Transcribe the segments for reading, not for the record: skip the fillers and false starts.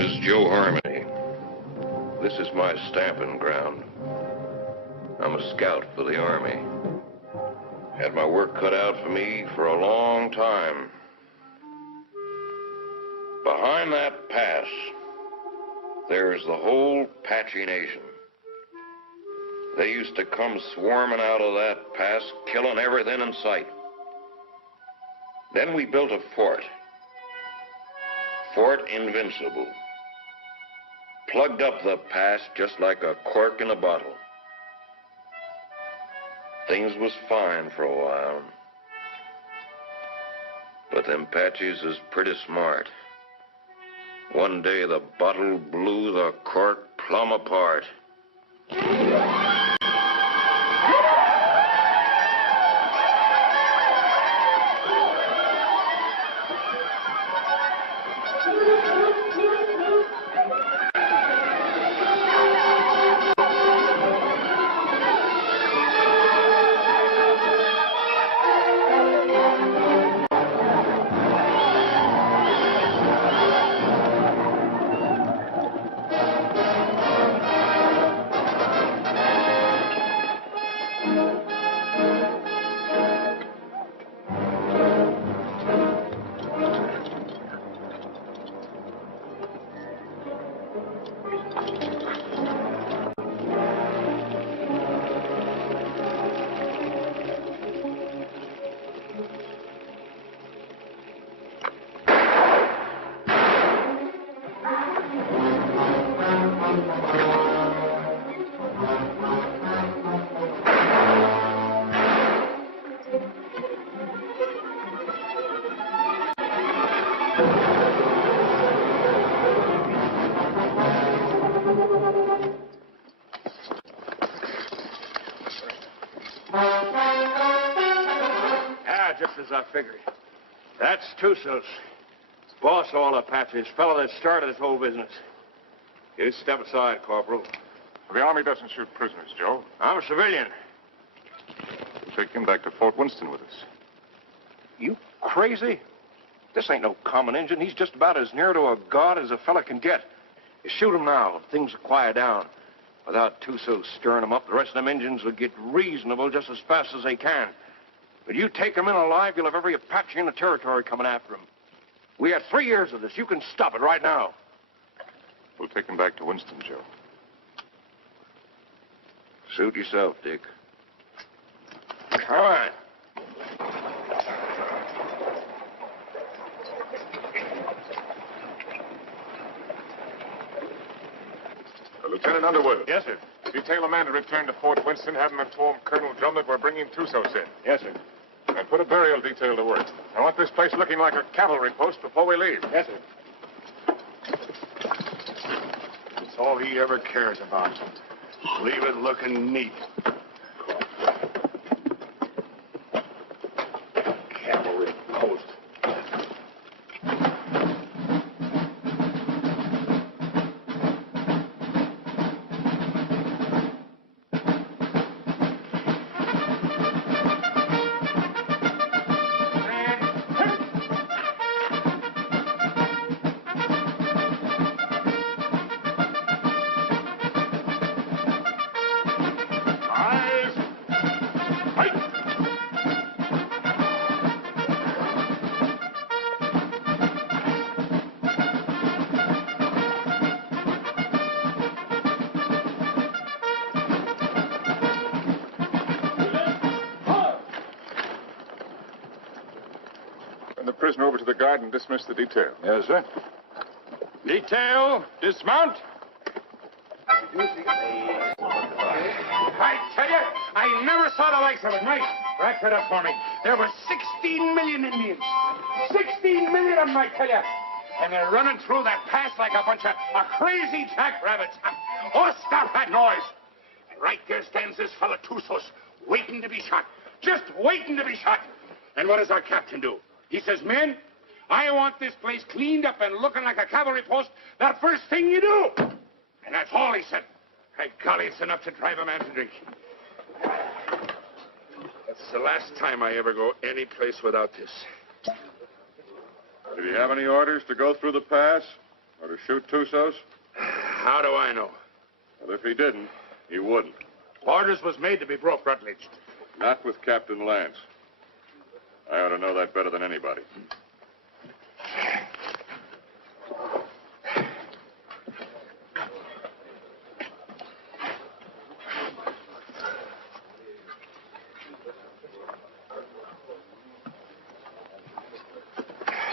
is Joe Harmony. This is my stamping ground. I'm a scout for the Army. Had my work cut out for me for a long time. Behind that pass, there's the whole Apache Nation. They used to come swarming out of that pass, killing everything in sight. Then we built a fort. Fort Invincible. Plugged up the pass just like a cork in a bottle. Things was fine for a while. But them Apaches is pretty smart. One day the bottle blew the cork plumb apart. Just as I figured. That's Tussos. Boss of all Apaches, fellow that started this whole business. You step aside, Corporal. The Army doesn't shoot prisoners, Joe. I'm a civilian. We'll take him back to Fort Winston with us. You crazy? This ain't no common Injun. He's just about as near to a god as a fella can get. You shoot him now, things will quiet down. Without Tussos stirring them up, the rest of them Injuns will get reasonable just as fast as they can. But you take him in alive, you'll have every Apache in the territory coming after him. We had 3 years of this. You can stop it right now. We'll take him back to Winston, Joe. Suit yourself, Dick. All right. Lieutenant Underwood. Yes, sir. Detail a man to return to Fort Winston, have him inform Colonel Drum that we're bringing Tussos in. Yes, sir. And put a burial detail to work. I want this place looking like a cavalry post before we leave. Yes, sir. That's all he ever cares about. Leave it looking neat. Cavalry post. Prisoner over to the guard and dismiss the detail. Yes, sir. Detail, dismount. I tell you, I never saw the likes of it. Mike, rack that up for me. There were 16 million Indians. 16 million of them, I tell you. And they're running through that pass like a bunch of crazy jackrabbits. Oh, stop that noise. And right there stands this fella Tussos, waiting to be shot. Just waiting to be shot. And what does our captain do? He says, men, I want this place cleaned up and looking like a cavalry post that first thing you do. And that's all he said. By golly, it's enough to drive a man to drink. That's the last time I ever go any place without this. Did he have any orders to go through the pass? Or to shoot Tussos? How do I know? Well, if he didn't, he wouldn't. Orders was made to be broke, Rutledge. Not with Captain Lance. I ought to know that better than anybody.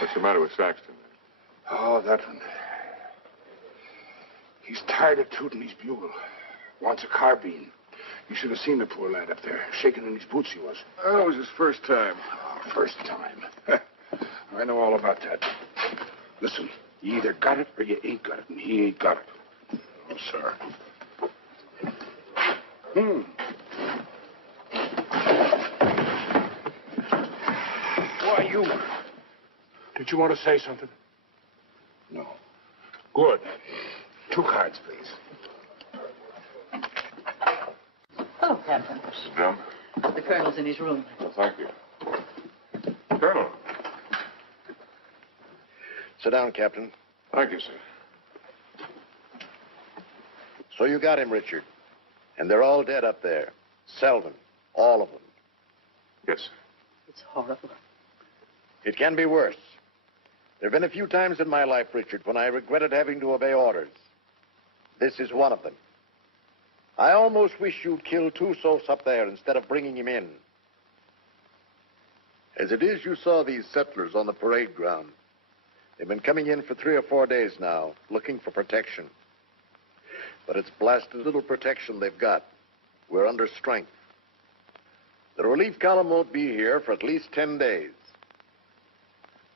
What's the matter with Saxton? Oh, that one. He's tired of tooting his bugle. Wants a carbine. You should have seen the poor lad up there. Shaking in his boots he was. Oh, it was his first time. Oh, first time. I know all about that. Listen, you either got it or you ain't got it, and he ain't got it. Oh, sir. Why, you... Did you want to say something? No. Good. 2 cards, please. Oh, Captain. Mrs. Drum? The colonel's in his room. Well, thank you. Colonel. Sit down, Captain. Thank you, sir. So you got him, Richard. And they're all dead up there. Selvin. All of them. Yes, sir. It's horrible. It can be worse. There have been a few times in my life, Richard, when I regretted having to obey orders. This is one of them. I almost wish you'd killed Tussos up there instead of bringing him in. As it is, you saw these settlers on the parade ground. They've been coming in for 3 or 4 days now, looking for protection. But it's blasted little protection they've got. We're under strength. The relief column won't be here for at least 10 days.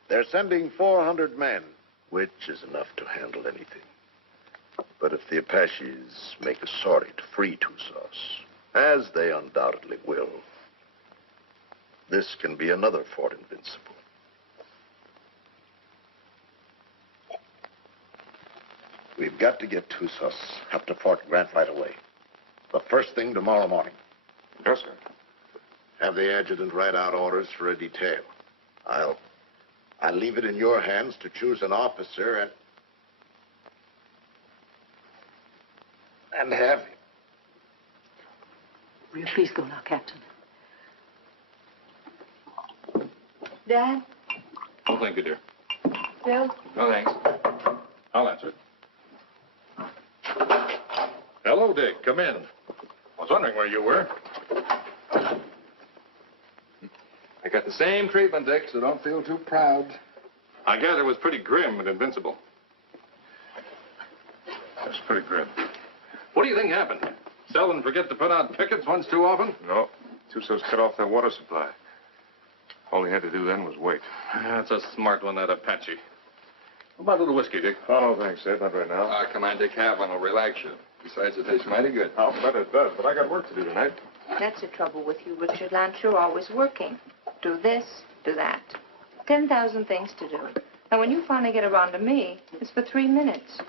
They're sending 400 men, which is enough to handle anything. But if the Apaches make a sortie to free Tussos, as they undoubtedly will, this can be another Fort Invincible. We've got to get Tussos up to Fort Grant right away. The first thing tomorrow morning. Yes, sir. Have the adjutant write out orders for a detail. I'll leave it in your hands to choose an officer and have him. Will you please go now, Captain? Dad? Oh, thank you, dear. Bill? No, thanks. I'll answer it. Hello, Dick. Come in. I was wondering where you were. I got the same treatment, Dick, so don't feel too proud. I gather it was pretty grim and invincible. That's pretty grim. What do you think happened? Selvin forget to put out pickets once too often? No. Tussos cut off their water supply. All he had to do then was wait. That's a smart one, that Apache. What about a little whiskey, Dick? Oh, no, thanks, Ed. Not right now. Come on, Dick. Have one. It'll relax you. Besides, it tastes mighty good. I'll bet it does, but I got work to do tonight. That's the trouble with you, Richard Lance. You're always working. Do this, do that. 10,000 things to do. And when you finally get around to me, it's for 3 minutes.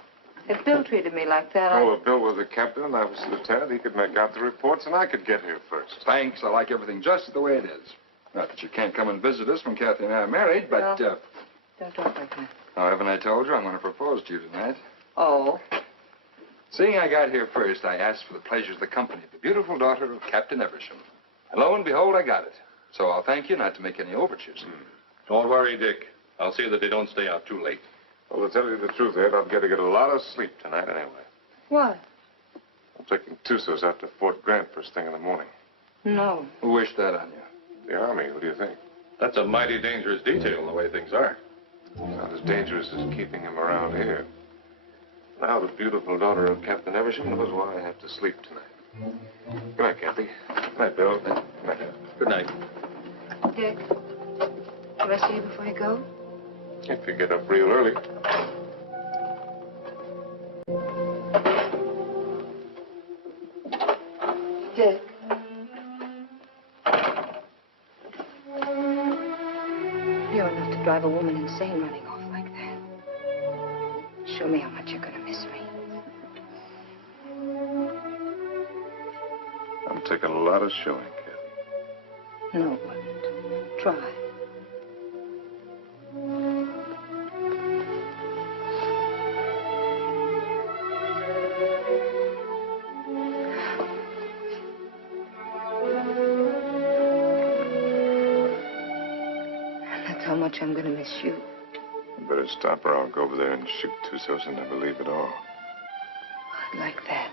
If Bill treated me like that, Oh, if Bill was the captain and I was the lieutenant, he could make out the reports and I could get here first. Thanks. I like everything just the way it is. Not that you can't come and visit us when Kathy and I are married, but, Well, don't talk like that. now, haven't I told you I'm going to propose to you tonight? Oh. Seeing I got here first, I asked for the pleasure of the company of the beautiful daughter of Captain Eversham. And lo and behold, I got it. So I'll thank you not to make any overtures. Don't worry, Dick. I'll see that they don't stay out too late. Well, to tell you the truth, Ed, I'm going to get a lot of sleep tonight anyway. What? I'm taking Tussos out to Fort Grant first thing in the morning. No. Who wished that on you? The Army, what do you think? That's a mighty dangerous detail, the way things are. Not as dangerous as keeping him around here. Now the beautiful daughter of Captain Eversham knows why I have to sleep tonight. Good night, Kathy. Good night, Bill. Good night. Good night. Dick, do I see you before you go? If you get up real early. Dick. You're enough to drive a woman insane running off like that. Show me how much you're going to miss me. I'm taking a lot of showing, Kathy. No, it wasn't. Try. I'm going to miss you. You better stop or I'll go over there and shoot Tussos and never leave at all. I'd like that.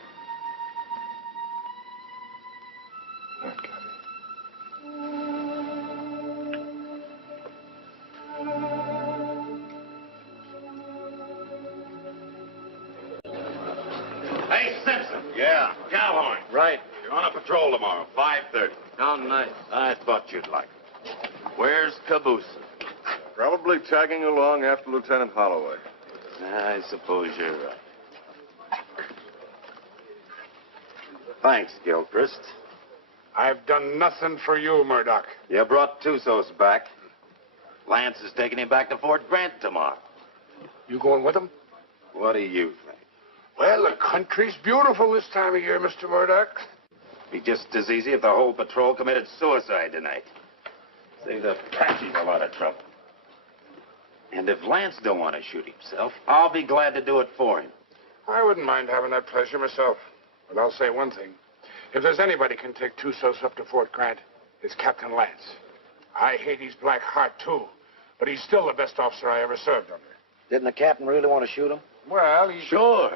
Not Kathy. Hey, Simpson. Yeah? Cowhorn. Right. You're on a patrol tomorrow, 5:30. Oh, nice. I thought you'd like it. Where's Caboose? Probably tagging along after Lieutenant Holloway. I suppose you're right. Thanks, Gilchrist. I've done nothing for you, Murdoch. You brought Tussos back. Lance is taking him back to Fort Grant tomorrow. You going with him? What do you think? Well, the country's beautiful this time of year, Mr. Murdoch. Be just as easy if the whole patrol committed suicide tonight. Save the Apaches a lot of trouble. And if Lance don't want to shoot himself, I'll be glad to do it for him. I wouldn't mind having that pleasure myself. But I'll say one thing. If there's anybody can take Tussos up to Fort Grant, it's Captain Lance. I hate his black heart, too. But he's still the best officer I ever served under. Didn't the captain really want to shoot him? Well, he... Sure.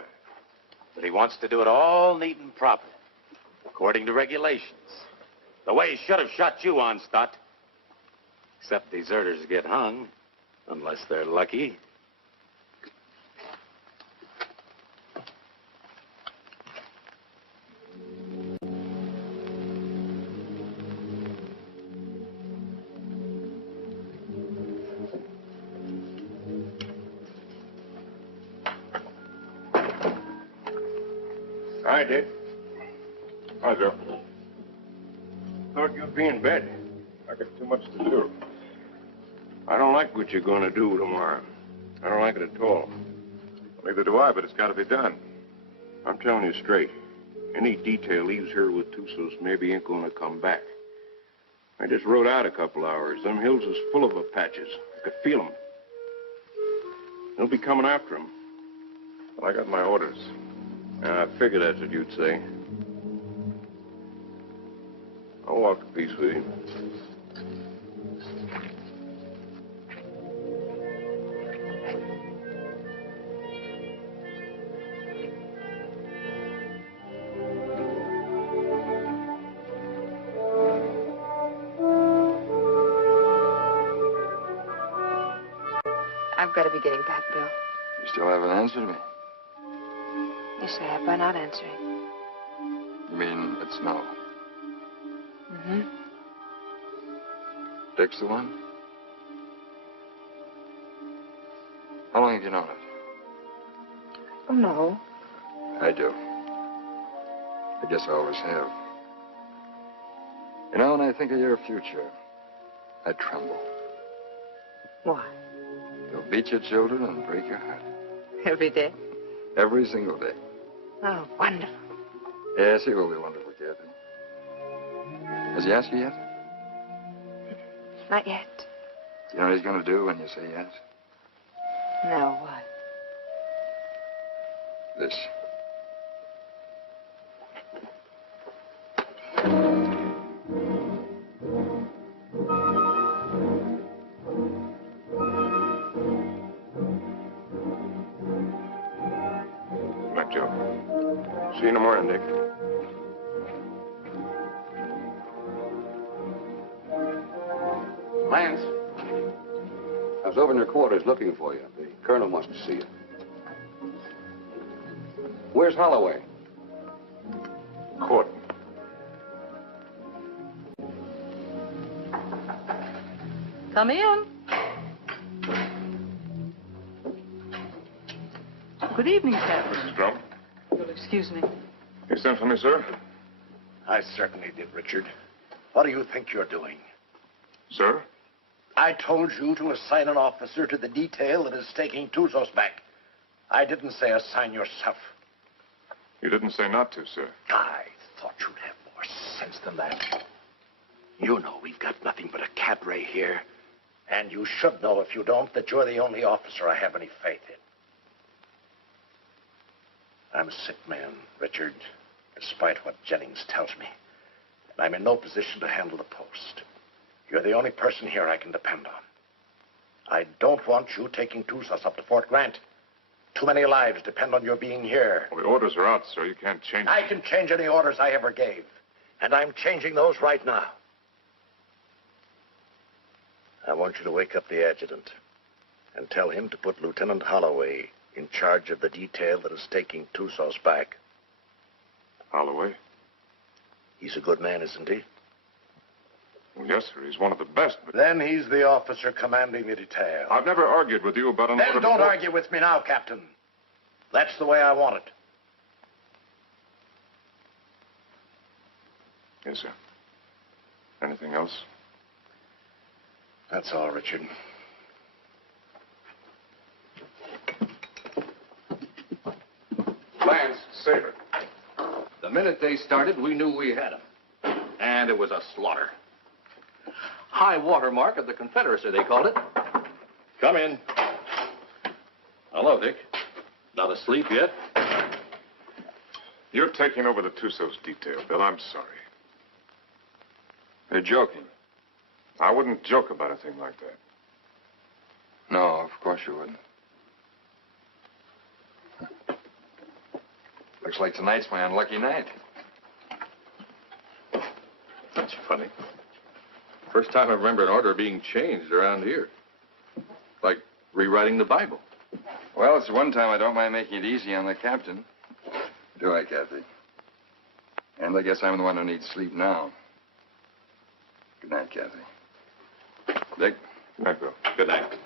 But he wants to do it all neat and proper, according to regulations. The way he should have shot you on, Stott. Except deserters get hung, unless they're lucky. Hi, Dick. Hi, Joe. Thought you'd be in bed. I got too much to do. I don't like what you're going to do tomorrow. I don't like it at all. Neither do I, but it's got to be done. I'm telling you straight. Any detail leaves here with Tussos maybe ain't going to come back. I just rode out a couple hours. Them hills is full of Apaches. I could feel them. They'll be coming after him. Well, I got my orders. I figured that's what you'd say. I'll walk a piece with you. I've got to be getting back, Bill. You still haven't answered me. Yes, I have by not answering. You mean it's no? Mm-hmm. Dick's the one? How long have you known it? Oh, no. I do. I guess I always have. You know, when I think of your future, I tremble. Why? You'll beat your children and break your heart. Every day? Every single day. Oh, wonderful. Yes, he will be wonderful, Kathy. Has he asked you yet? Not yet. Do you know what he's going to do when you say yes? No, what? This. Good night, Joe. See you in the morning, Dick. Lance, I was over in your quarters looking for you. The colonel wants to see you. Where's Holloway? Court. Come in. Good evening, Captain. Mrs. Drum. You'll excuse me. You sent for me, sir? I certainly did, Richard. What do you think you're doing? Sir? I told you to assign an officer to the detail that is taking Tussos back. I didn't say assign yourself. You didn't say not to, sir. I thought you'd have more sense than that. You know we've got nothing but a cadre here. And you should know, if you don't, that you're the only officer I have any faith in. I'm a sick man, Richard, despite what Jennings tells me. And I'm in no position to handle the post. You're the only person here I can depend on. I don't want you taking Tusas up to Fort Grant. Too many lives depend on your being here. Well, the orders are out, sir. You can't change them. I can change any orders I ever gave. And I'm changing those right now. I want you to wake up the adjutant and tell him to put Lieutenant Holloway in charge of the detail that is taking Tusas back. Holloway? He's a good man, isn't he? Well, yes, sir. He's one of the best, but... Then he's the officer commanding the detail. I've never argued with you about an order Then don't before. argue with me now, Captain. That's the way I want it. Yes, sir. Anything else? That's all, Richard. Lance, Saber. The minute they started, we knew we had them. And it was a slaughter. High water mark of the Confederacy, they called it. Come in. Hello, Dick. Not asleep yet? You're taking over the Tussos detail, Bill. I'm sorry. You're joking. I wouldn't joke about a thing like that. No, of course you wouldn't. Looks like tonight's my unlucky night. That's funny. First time I remember an order being changed around here. Like rewriting the Bible. Well, it's one time I don't mind making it easy on the captain. Do I, Kathy? And I guess I'm the one who needs sleep now. Good night, Kathy. Dick? Good night, Bill. Good night.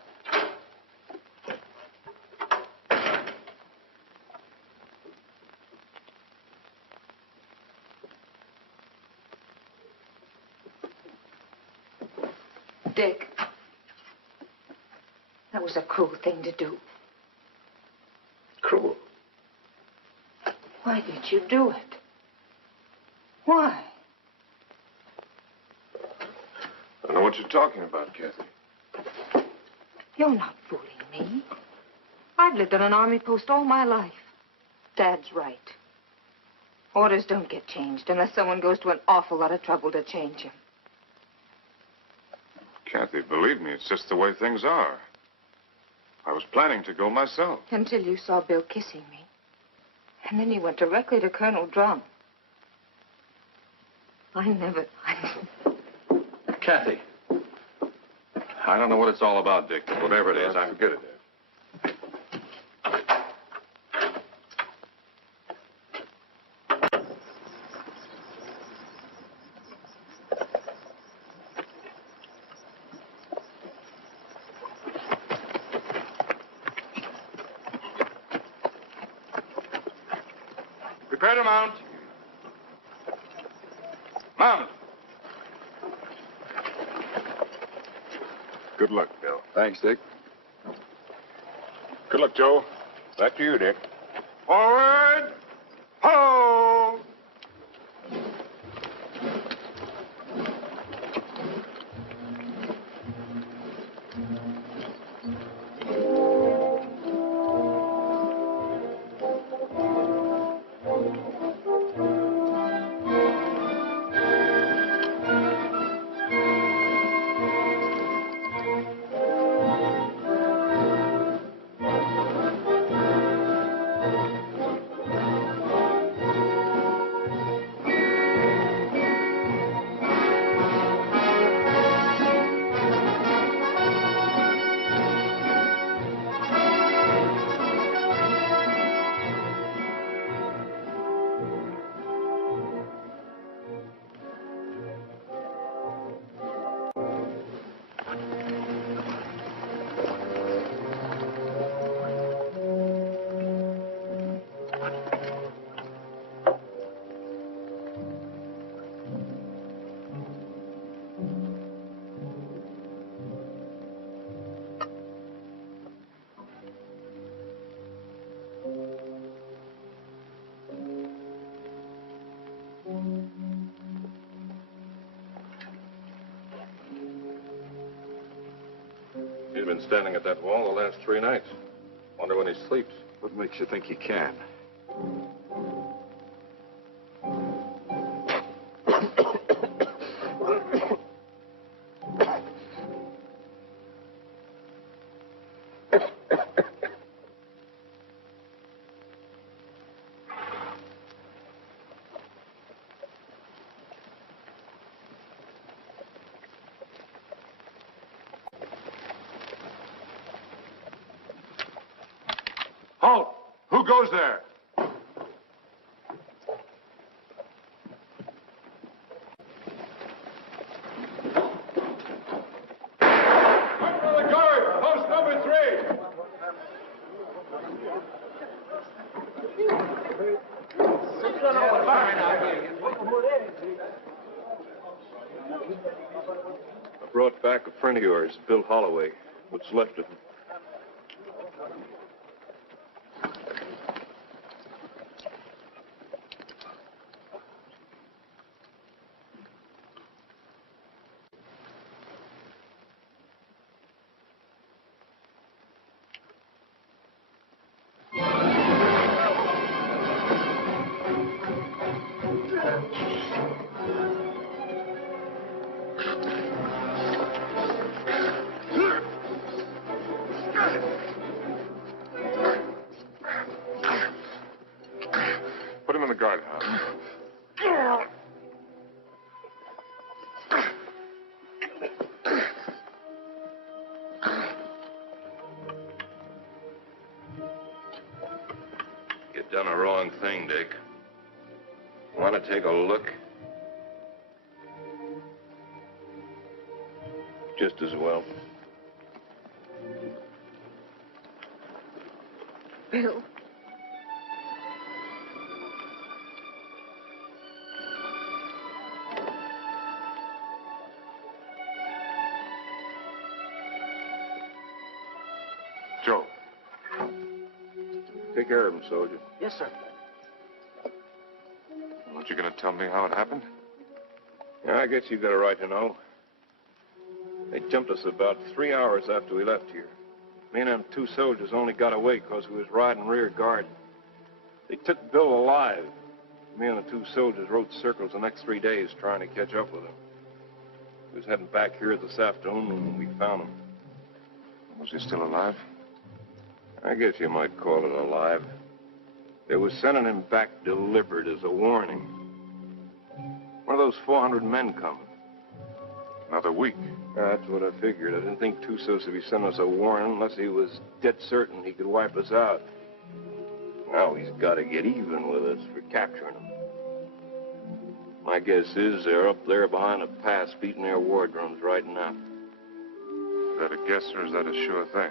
Dick, that was a cruel thing to do. Cruel. Why did you do it? Why? I don't know what you're talking about, Kathy. You're not fooling me. I've lived on an army post all my life. Dad's right. Orders don't get changed unless someone goes to an awful lot of trouble to change them. Kathy, believe me, it's just the way things are. I was planning to go myself. Until you saw Bill kissing me. And then you went directly to Colonel Drum. I never... Kathy. I don't know what it's all about, Dick, but whatever it is, I'm... Forget it, Dad. Prepare to mount. Mount. Good luck, Bill. Thanks, Dick. Good luck, Joe. Back to you, Dick. Forward. Ho! He's been standing at that wall the last 3 nights. Wonder when he sleeps. What makes you think he can? goes there? Up for the guard! Post number 3! I brought back a friend of yours, Bill Holloway. What's left of him. Put him in the guardhouse. You've done a wrong thing, Dick. Want to take a look? Just as well. Bill. Joe. Take care of him, soldier. Yes, sir. Aren't you going to tell me how it happened? Yeah, I guess you got a right to know. They jumped us about 3 hours after we left here. Me and them 2 soldiers only got away because we was riding rear guard. They took Bill alive. Me and the 2 soldiers rode circles the next 3 days trying to catch up with him. We was heading back here this afternoon when we found him. Was he still alive? I guess you might call it alive. They was sending him back delivered as a warning. One of those 400 men coming. Another week. That's what I figured. I didn't think Tusos would be sending us a warning unless he was dead certain he could wipe us out. Now he's got to get even with us for capturing him. My guess is they're up there behind a pass beating their war drums right now. Is that a guess or is that a sure thing?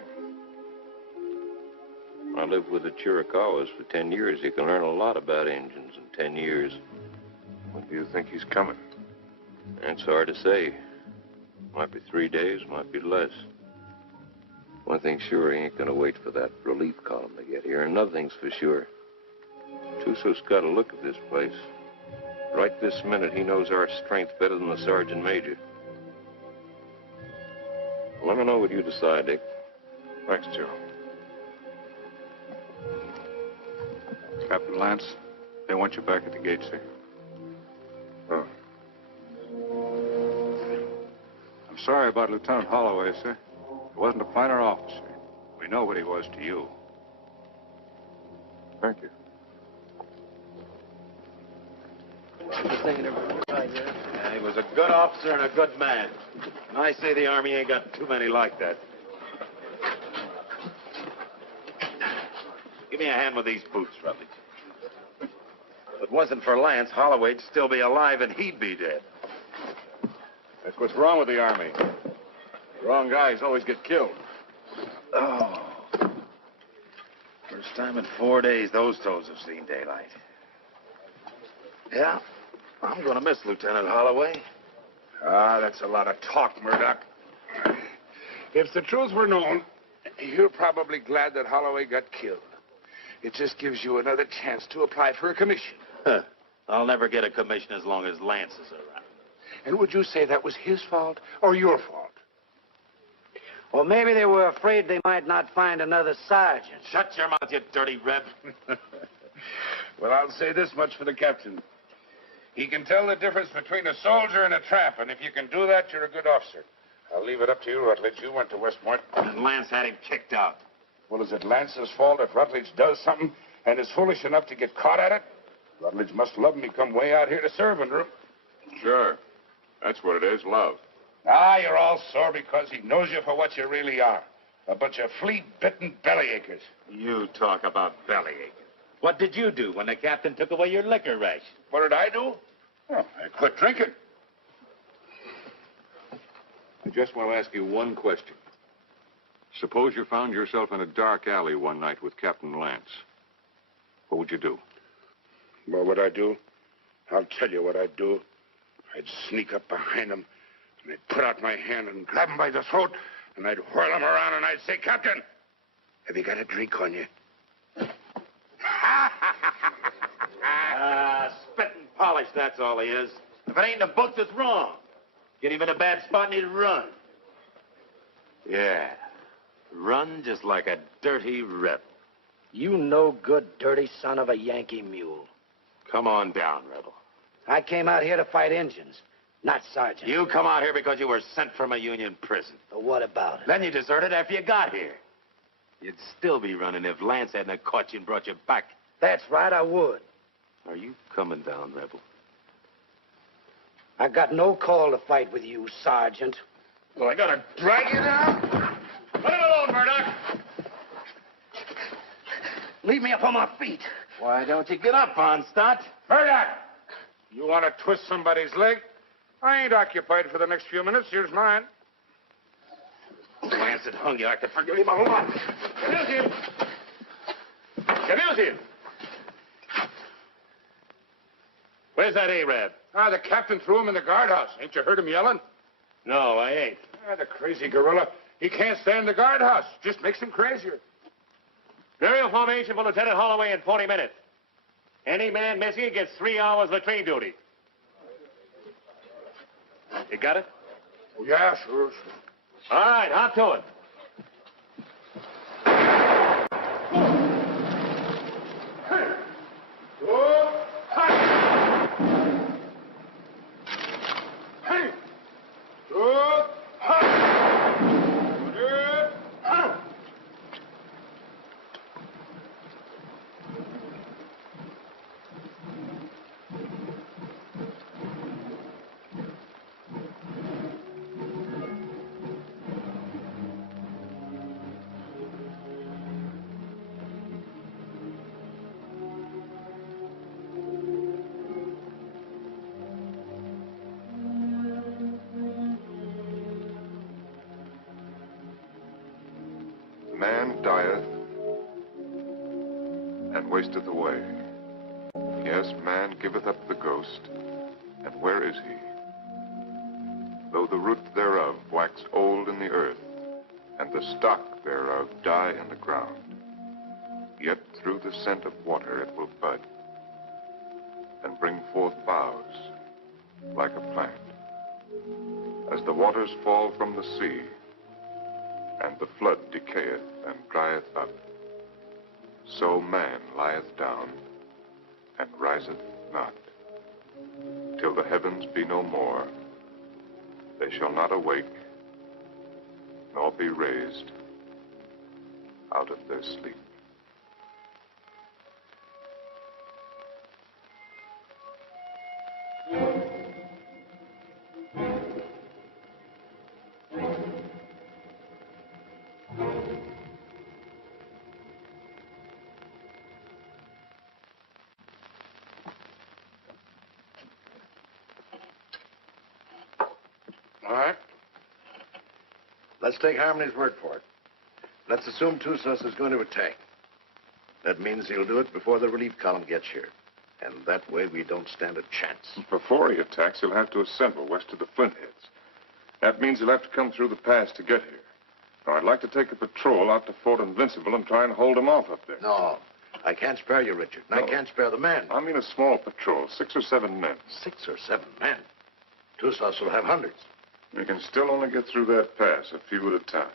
I lived with the Chiricahuas for 10 years. You can learn a lot about Indians in 10 years. When do you think he's coming? It's hard to say. Might be 3 days, might be less. One thing's sure, he ain't gonna wait for that relief column to get here. Another thing's for sure. Tuso's got a look at this place. Right this minute, he knows our strength better than the sergeant major. Let me know what you decide, Dick. Thanks, Joe. Captain Lance, they want you back at the gate, sir. Oh. I'm sorry about Lieutenant Holloway, sir. He wasn't a finer officer. We know what he was to you. Thank you. Yeah, he was a good officer and a good man. And I say the Army ain't got too many like that. Give me a hand with these boots, Rutledge. If it wasn't for Lance, Holloway'd still be alive and he'd be dead. That's what's wrong with the Army. The wrong guys always get killed. Oh. First time in 4 days those toes have seen daylight. Yeah, I'm gonna miss Lieutenant Holloway. Ah, that's a lot of talk, Murdoch. If the truth were known, you're probably glad that Holloway got killed. It just gives you another chance to apply for a commission. Huh. I'll never get a commission as long as Lance is around. And would you say that was his fault or your fault? Well, maybe they were afraid they might not find another sergeant. Shut your mouth, you dirty reb. Well, I'll say this much for the captain. He can tell the difference between a soldier and a tramp, and if you can do that, you're a good officer. I'll leave it up to you, Rutledge. You went to West Point. And Lance had him kicked out. Well, is it Lance's fault if Rutledge does something and is foolish enough to get caught at it? Rutledge must love him. He come way out here to serve under him. Sure. That's what it is, love. Ah, you're all sore because he knows you for what you really are. A bunch of flea-bitten bellyachers. You talk about bellyachers. What did you do when the captain took away your liquor ration? What did I do? Oh, I quit drinking. I just want to ask you one question. Suppose you found yourself in a dark alley one night with Captain Lance. What would you do? What would I do? I'll tell you what I'd do. I'd sneak up behind him, and I'd put out my hand and grab him by the throat, and I'd whirl him around, and I'd say, Captain, have you got a drink on you? Spit and polish, that's all he is. If it ain't in the books, it's wrong. Get him in a bad spot and he'd run. Yeah, run just like a dirty rebel. You no good, dirty son of a Yankee mule. Come on down, rebel. I came out here to fight Injuns, not sergeants. You come out here because you were sent from a Union prison. But what about it? Then you deserted after you got here. You'd still be running if Lance hadn't caught you and brought you back. That's right, I would. Are you coming down, rebel? I got no call to fight with you, Sergeant. Well, I gotta drag you down? Let him alone, Murdoch. Leave me up on my feet. Why don't you get up, Onstott? Murdoch! You want to twist somebody's leg? I ain't occupied for the next few minutes. Here's mine. Lance had hung you. I could forgive him a lot. Abuse him. Abuse him. Where's that Arab? The captain threw him in the guardhouse. Ain't you heard him yelling? No, I ain't. The crazy gorilla. He can't stay in the guardhouse. Just makes him crazier. Burial formation for Lieutenant Holloway in 40 minutes. Any man missing gets 3 hours latrine duty. You got it? Yeah, sure. All right, hop to it. Man dieth and wasteth away. Yes, man giveth up the ghost, and where is he? Though the root thereof wax old in the earth, and the stock thereof die in the ground, yet through the scent of water it will bud, and bring forth boughs like a plant. As the waters fall from the sea, and the flood decayeth and drieth up, so man lieth down and riseth not. Till the heavens be no more, they shall not awake, nor be raised out of their sleep. All right. Let's take Harmony's word for it. Let's assume Tussos is going to attack. That means he'll do it before the relief column gets here. And that way we don't stand a chance. Before he attacks, he'll have to assemble west of the Flintheads. That means he'll have to come through the pass to get here. Now, I'd like to take a patrol out to Fort Invincible and try and hold him off up there. No, I can't spare you, Richard. And I can't spare the men. I mean a small patrol, 6 or 7 men. 6 or 7 men? Tussos will have hundreds. We can still only get through that pass, a few at a time.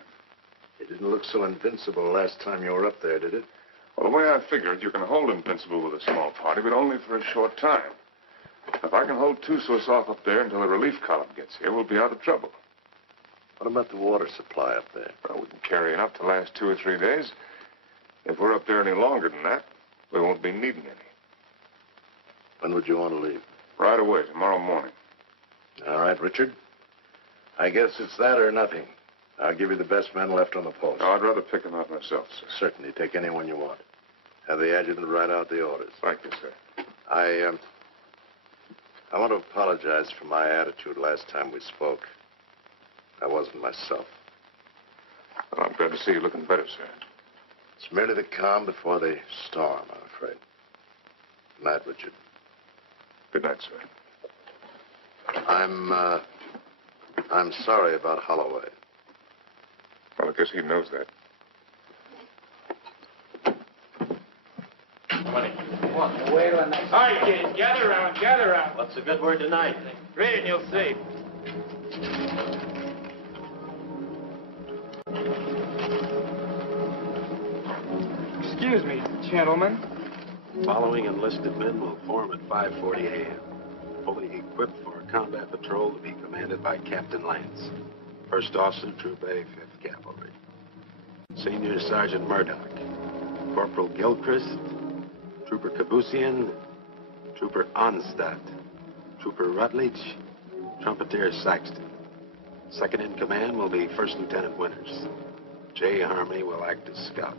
It didn't look so invincible last time you were up there, did it? Well, the way I figured, you can hold Invincible with a small party, but only for a short time. If I can hold Tussos off up there until the relief column gets here, we'll be out of trouble. What about the water supply up there? Well, we can carry enough to last 2 or 3 days. If we're up there any longer than that, we won't be needing any. When would you want to leave? Right away, tomorrow morning. All right, Richard. I guess it's that or nothing. I'll give you the best men left on the post. No, I'd rather pick them out myself, sir. Certainly. Take anyone you want. Have the adjutant write out the orders. Thank you, sir. I want to apologize for my attitude last time we spoke. I wasn't myself. Well, I'm glad to see you looking better, sir. It's merely the calm before the storm, I'm afraid. Good night, Richard. Good night, sir. I'm sorry about Holloway. Well, I guess he knows that. All right, kids, gather around, gather around. What's a good word tonight? Read and you'll see. Excuse me, gentlemen. Following enlisted men will form at 5:40 a.m. Fully equipped for a combat patrol to be commanded by Captain Lance, First Officer, Troop A, 5th Cavalry. Senior Sergeant Murdoch, Corporal Gilchrist, Trooper Kabusian, Trooper Onstadt, Trooper Rutledge, Trumpeter Saxton. Second in command will be First Lieutenant Winters. J. Harmony will act as scout.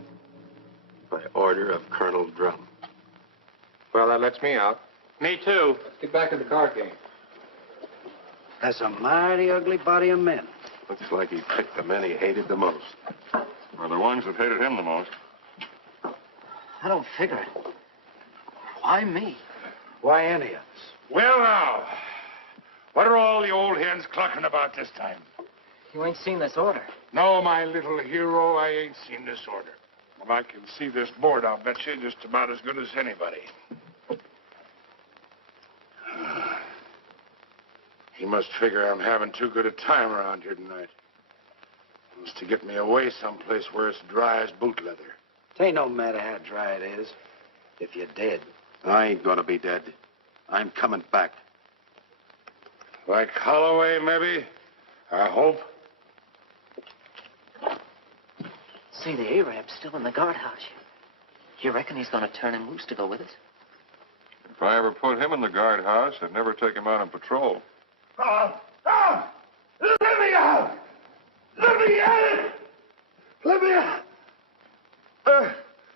By order of Colonel Drum. Well, that lets me out. Me too. Let's get back to the card game. That's a mighty ugly body of men. Looks like he picked the men he hated the most. Well, the ones that hated him the most. I don't figure it. Why me? Why any of us? Well, now, what are all the old hens clucking about this time? You ain't seen this order. No, my little hero, I ain't seen this order. Well, I can see this board, I'll bet you, just about as good as anybody. He must figure I'm having too good a time around here tonight. Wants to get me away someplace where it's dry as boot leather. It ain't no matter how dry it is. If you're dead. I ain't gonna be dead. I'm coming back. Like Holloway, maybe? I hope. Say, the Arab's still in the guardhouse. You reckon he's gonna turn him loose to go with us? If I ever put him in the guardhouse, I'd never take him out on patrol. Let me out! Let me out! Let me out!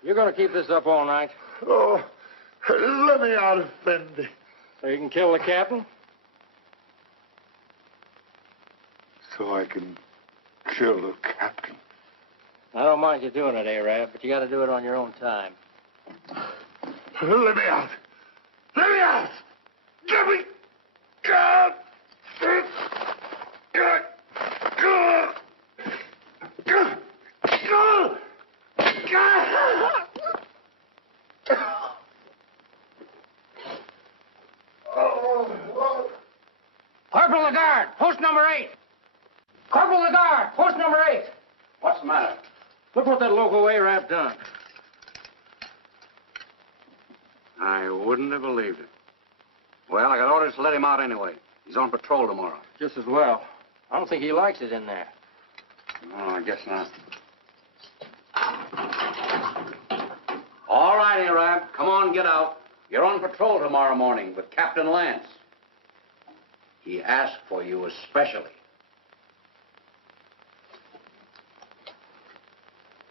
You're going to keep this up all night? Oh, let me out, Effendi. So you can kill the captain? So I can kill the captain. I don't mind you doing it, Arab, but you got to do it on your own time. Let me out! Let me out! Let me out! Corporal Lagarde, post number 8. Corporal Lagarde, post number 8. What's the matter? Look what that local Arab done. I wouldn't have believed it. Well, I got orders to let him out anyway. He's on patrol tomorrow. Just as well. I don't think he likes it in there. Oh, I guess not. All right, Arab. Come on, get out. You're on patrol tomorrow morning with Captain Lance. He asked for you especially.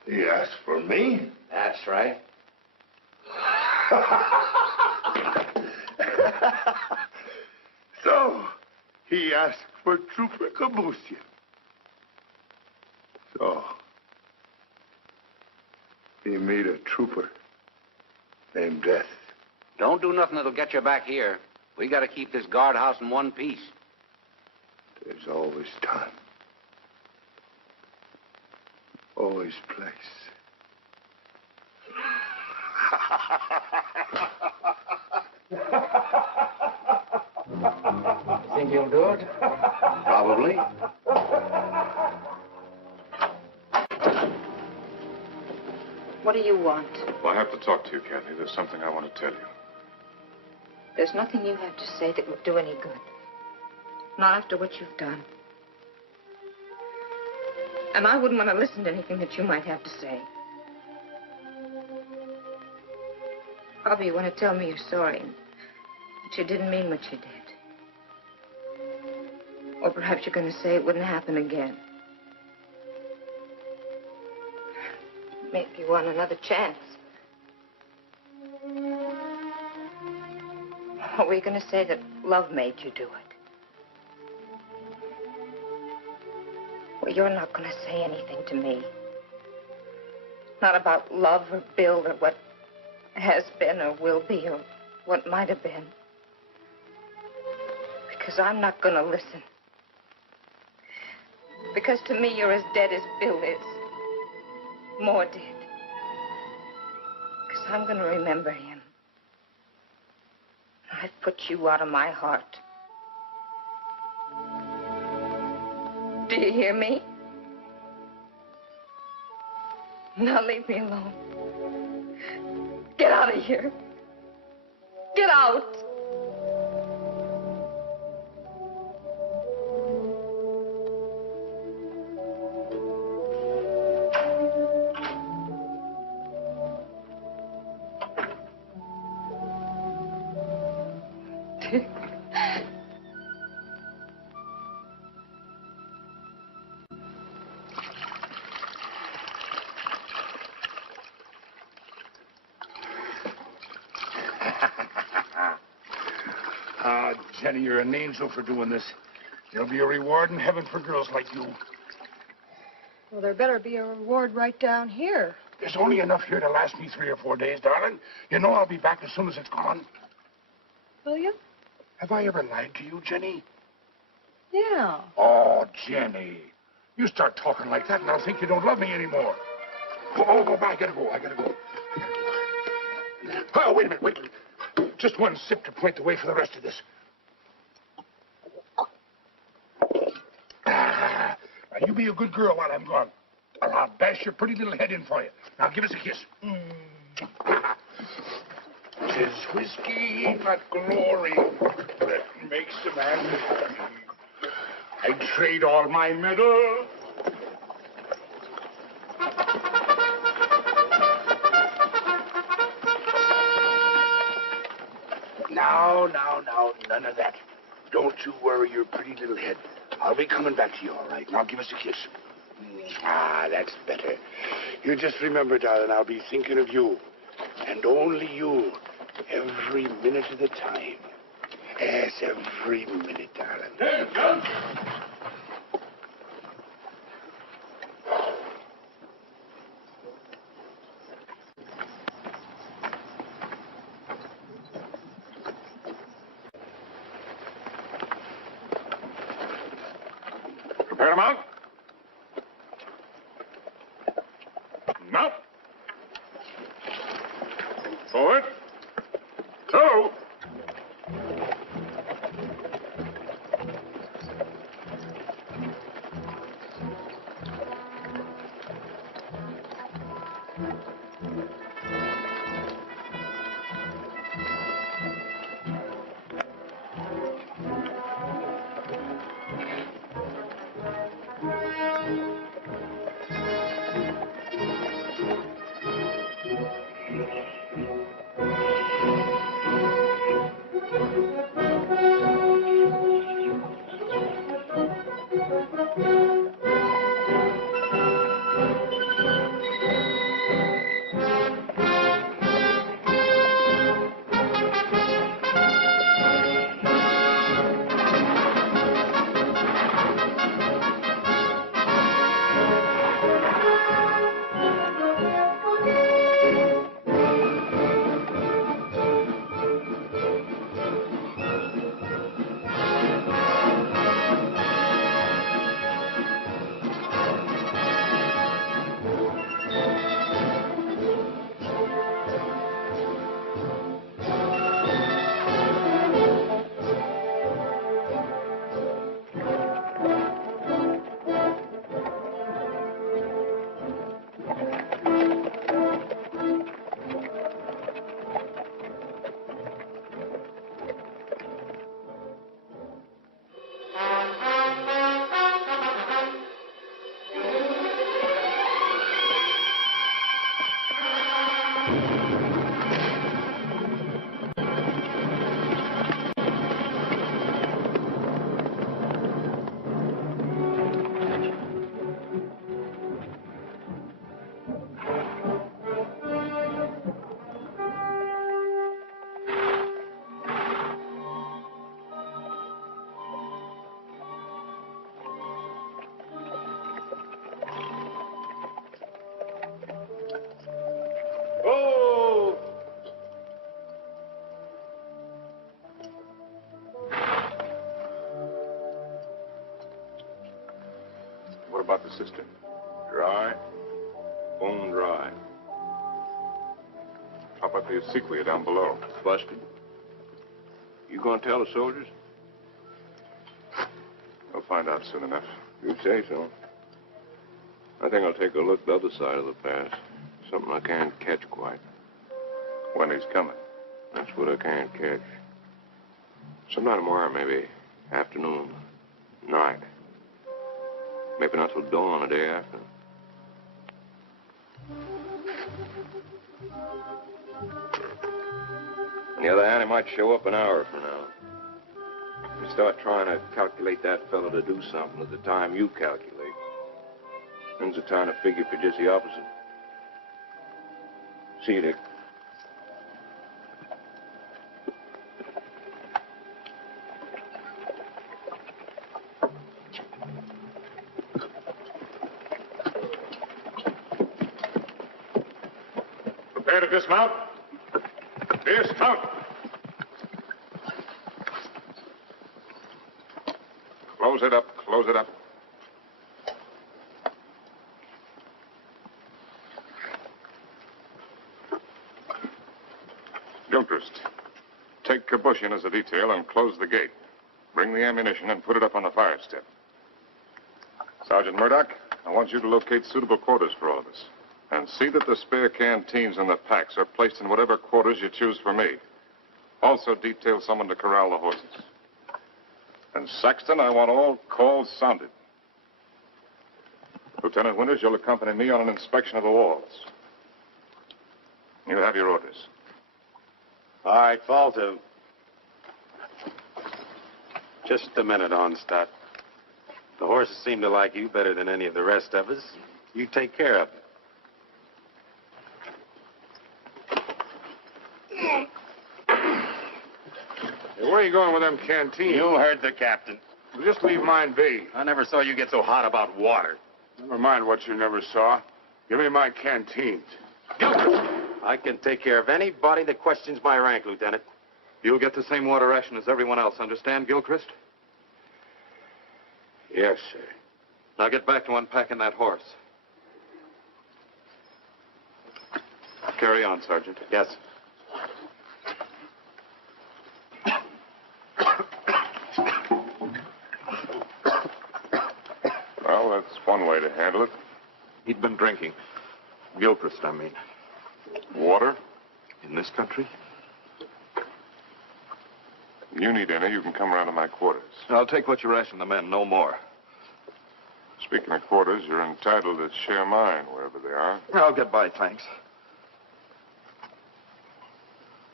He asked for me? That's right. So, he asked for Trooper Kabusian. So, he made a trooper named Death. Don't do nothing that'll get you back here. We got to keep this guardhouse in one piece. There's always time. Always place. Think you'll do it? Probably. What do you want? Well, I have to talk to you, Kathy. There's something I want to tell you. There's nothing you have to say that would do any good. Not after what you've done. And I wouldn't want to listen to anything that you might have to say. Probably you want to tell me you're sorry, that you didn't mean what you did. Or perhaps you're going to say it wouldn't happen again. Maybe you want another chance. Or were you going to say that love made you do it? Well, you're not going to say anything to me. Not about love or Bill or what has been or will be or what might have been. Because I'm not going to listen. Because to me, you're as dead as Bill is. More dead. Because I'm going to remember him. I've put you out of my heart. Do you hear me? Now leave me alone. Get out of here. Get out. Ah, Jenny, you're an angel for doing this. There'll be a reward in heaven for girls like you. Well, there better be a reward right down here. There's only enough here to last me 3 or 4 days, darling. You know I'll be back as soon as it's gone. Will you? Have I ever lied to you, Jenny? Yeah. Oh, Jenny. You start talking like that and I'll think you don't love me anymore. Oh, I gotta go. Oh, wait a minute. Just one sip to point the way for the rest of this. Now, you be a good girl while I'm gone. I'll bash your pretty little head in for you. Now, give us a kiss. 'Tis whiskey, not glory, that makes a man happy. I'd trade all my medals. Now, none of that. Don't you worry your pretty little head. I'll be coming back to you, all right? Now give us a kiss. Ah, that's better. You just remember, darling, I'll be thinking of you. And only you. Every minute of the time. Yes, every minute, darling. Hey, John. Prepare to mount. Mount. Forward. Two. about the cistern? Dry. Bone dry. How about the acequia down below? Busted. You gonna tell the soldiers? We'll find out soon enough. You say so. I think I'll take a look the other side of the pass. Something I can't catch quite. When he's coming. That's what I can't catch. Sometime tomorrow, maybe. Afternoon. Night. Maybe not till dawn the day after. On the other hand, he might show up an hour from now. You start trying to calculate that fellow to do something at the time you calculate. Then's the time to figure for just the opposite. See you, Dick. Prepare to dismount. Dismount. Close it up. Close it up. Gilchrist, take Kabushin as a detail and close the gate. Bring the ammunition and put it up on the fire step. Sergeant Murdoch, I want you to locate suitable quarters for all of us. And see that the spare canteens and the packs are placed in whatever quarters you choose for me. Also detail someone to corral the horses. And Saxton, I want all calls sounded. Lieutenant Winters, you'll accompany me on an inspection of the walls. You have your orders. All right, fall to. Just a minute, Onstadt. The horses seem to like you better than any of the rest of us. You take care of them. Hey, where are you going with them canteens? You heard the captain. Well, just leave mine be. I never saw you get so hot about water. Never mind what you never saw. Give me my canteens. I can take care of anybody that questions my rank, Lieutenant. You'll get the same water ration as everyone else, understand, Gilchrist? Yes, sir. Now get back to unpacking that horse. Carry on, Sergeant. Yes. Well, that's one way to handle it. He'd been drinking. Gilchrist, I mean. Water? In this country? You need any, you can come around to my quarters. I'll take what you ration the men, no more. Speaking of quarters, you're entitled to share mine wherever they are. I'll get by, thanks.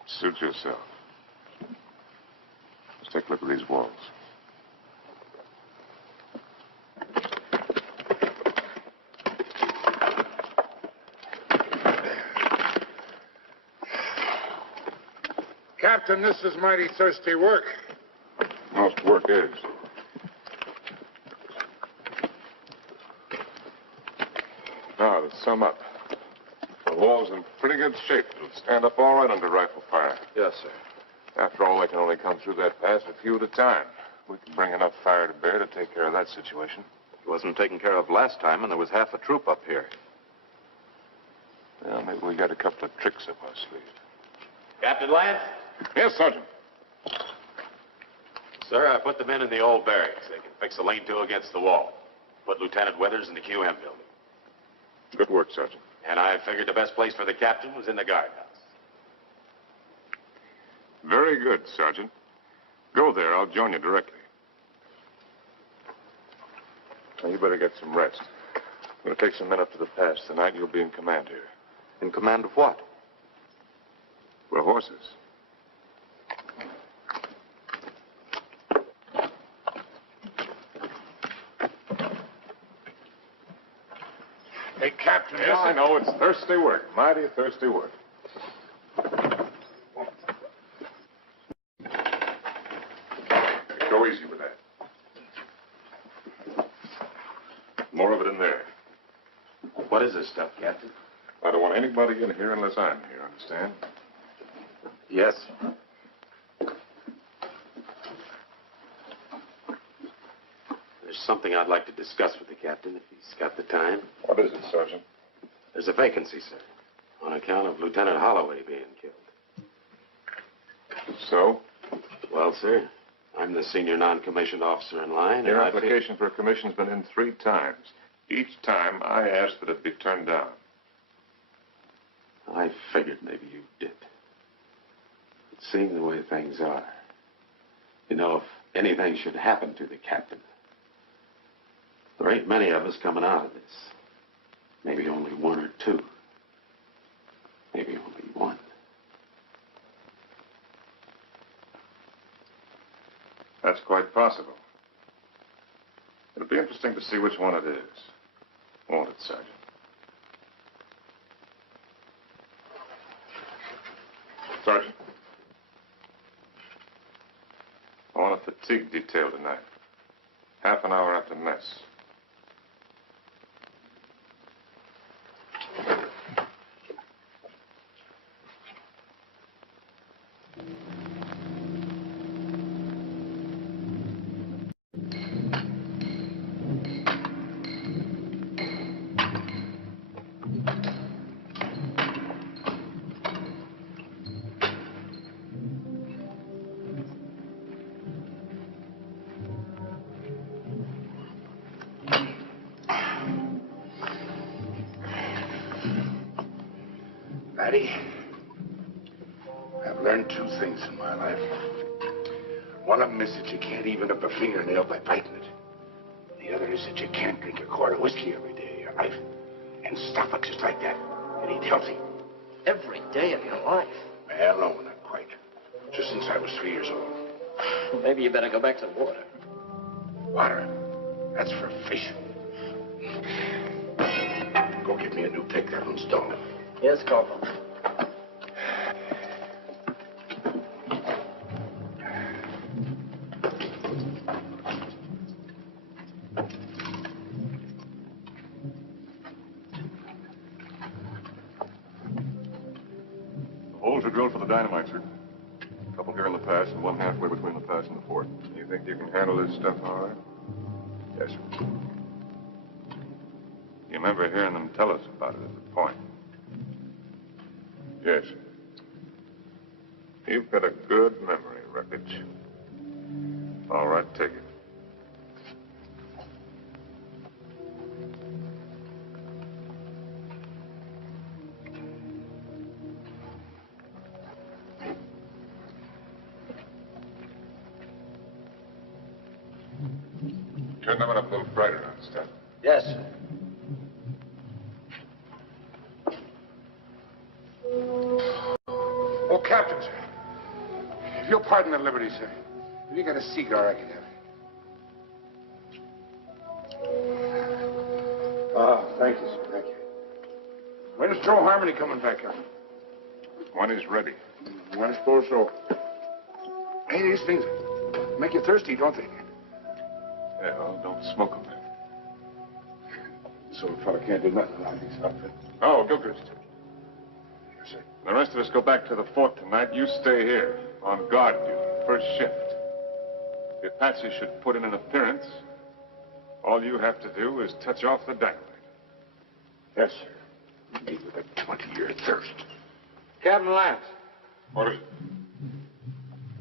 Suit yourself. Let's take a look at these walls. Captain, this is mighty thirsty work. Most work is. Now, to sum up. The wall's in pretty good shape. It'll stand up all right under rifle fire. Yes, sir. After all, they can only come through that pass a few at a time. We can bring enough fire to bear to take care of that situation. It wasn't taken care of last time, and there was half a troop up here. Well, maybe we got a couple of tricks up our sleeve. Captain Lance? Yes, Sergeant. Sir, I put the men in the old barracks. They can fix a lean-to against the wall. Put Lieutenant Withers in the QM building. Good work, Sergeant. And I figured the best place for the captain was in the guardhouse. Very good, Sergeant. Go there. I'll join you directly. Now, you better get some rest. I'm going to take some men up to the pass tonight. You'll be in command here. In command of what? We're horses. Hey, Captain. Yes, I know. It's thirsty work. Mighty thirsty work. Go easy with that. More of it in there. What is this stuff, Captain? I don't want anybody in here unless I'm here, understand? Yes. There's something I'd like to discuss with the captain, if he's got the time. What is it, Sergeant? There's a vacancy, sir, on account of Lieutenant Holloway being killed. So? Well, sir, I'm the senior non-commissioned officer in line. Your and application for a commission's been in 3 times. Each time, I asked that it be turned down. I figured maybe you did. But seeing the way things are, you know, if anything should happen to the captain, there ain't many of us coming out of this. Maybe only 1 or 2. Maybe only 1. That's quite possible. It'll be interesting to see which one it is. Won't it, Sergeant? Sergeant. I want a fatigue detail tonight. Half an hour after mess. Laddie, I've learned 2 things in my life. One of them is that you can't even up a fingernail by biting it. The other is that you can't drink a quart of whiskey every day of your life and stop it just like that and eat healthy. Every day of your life? Well, no, not quite. Just since I was 3 years old. Maybe you better go back to the water. Water? That's for fish. Go get me a new pick. That one's dull. Yes, Corporal. The holes are drilled for the dynamite, sir. A couple here in the pass and one halfway between the pass and the fort. You think you can handle this stuff all right? Yes, sir. You remember hearing them tell us about it at the point? Yes. You've got a good memory, Wreckage. All right, take it. Turn that one up a little brighter, understand? Yes, sir. Oh, Captain, sir. If you'll pardon the liberty, sir. Have you got a cigar I can have? Ah, thank you, sir. Thank you. When's Joe Harmony coming back here? When he's ready. I suppose so. Hey, these things make you thirsty, don't they? Yeah, well, don't smoke them then. So a fella can't do nothing around these outfits. Oh, Gilchrist. Yes, sir. The rest of us go back to the fort tonight. You stay here on guard duty, first shift. If Patsy should put in an appearance, all you have to do is touch off the dynamite. Yes, sir. Me with a 20-year thirst. Captain Lance. What is it?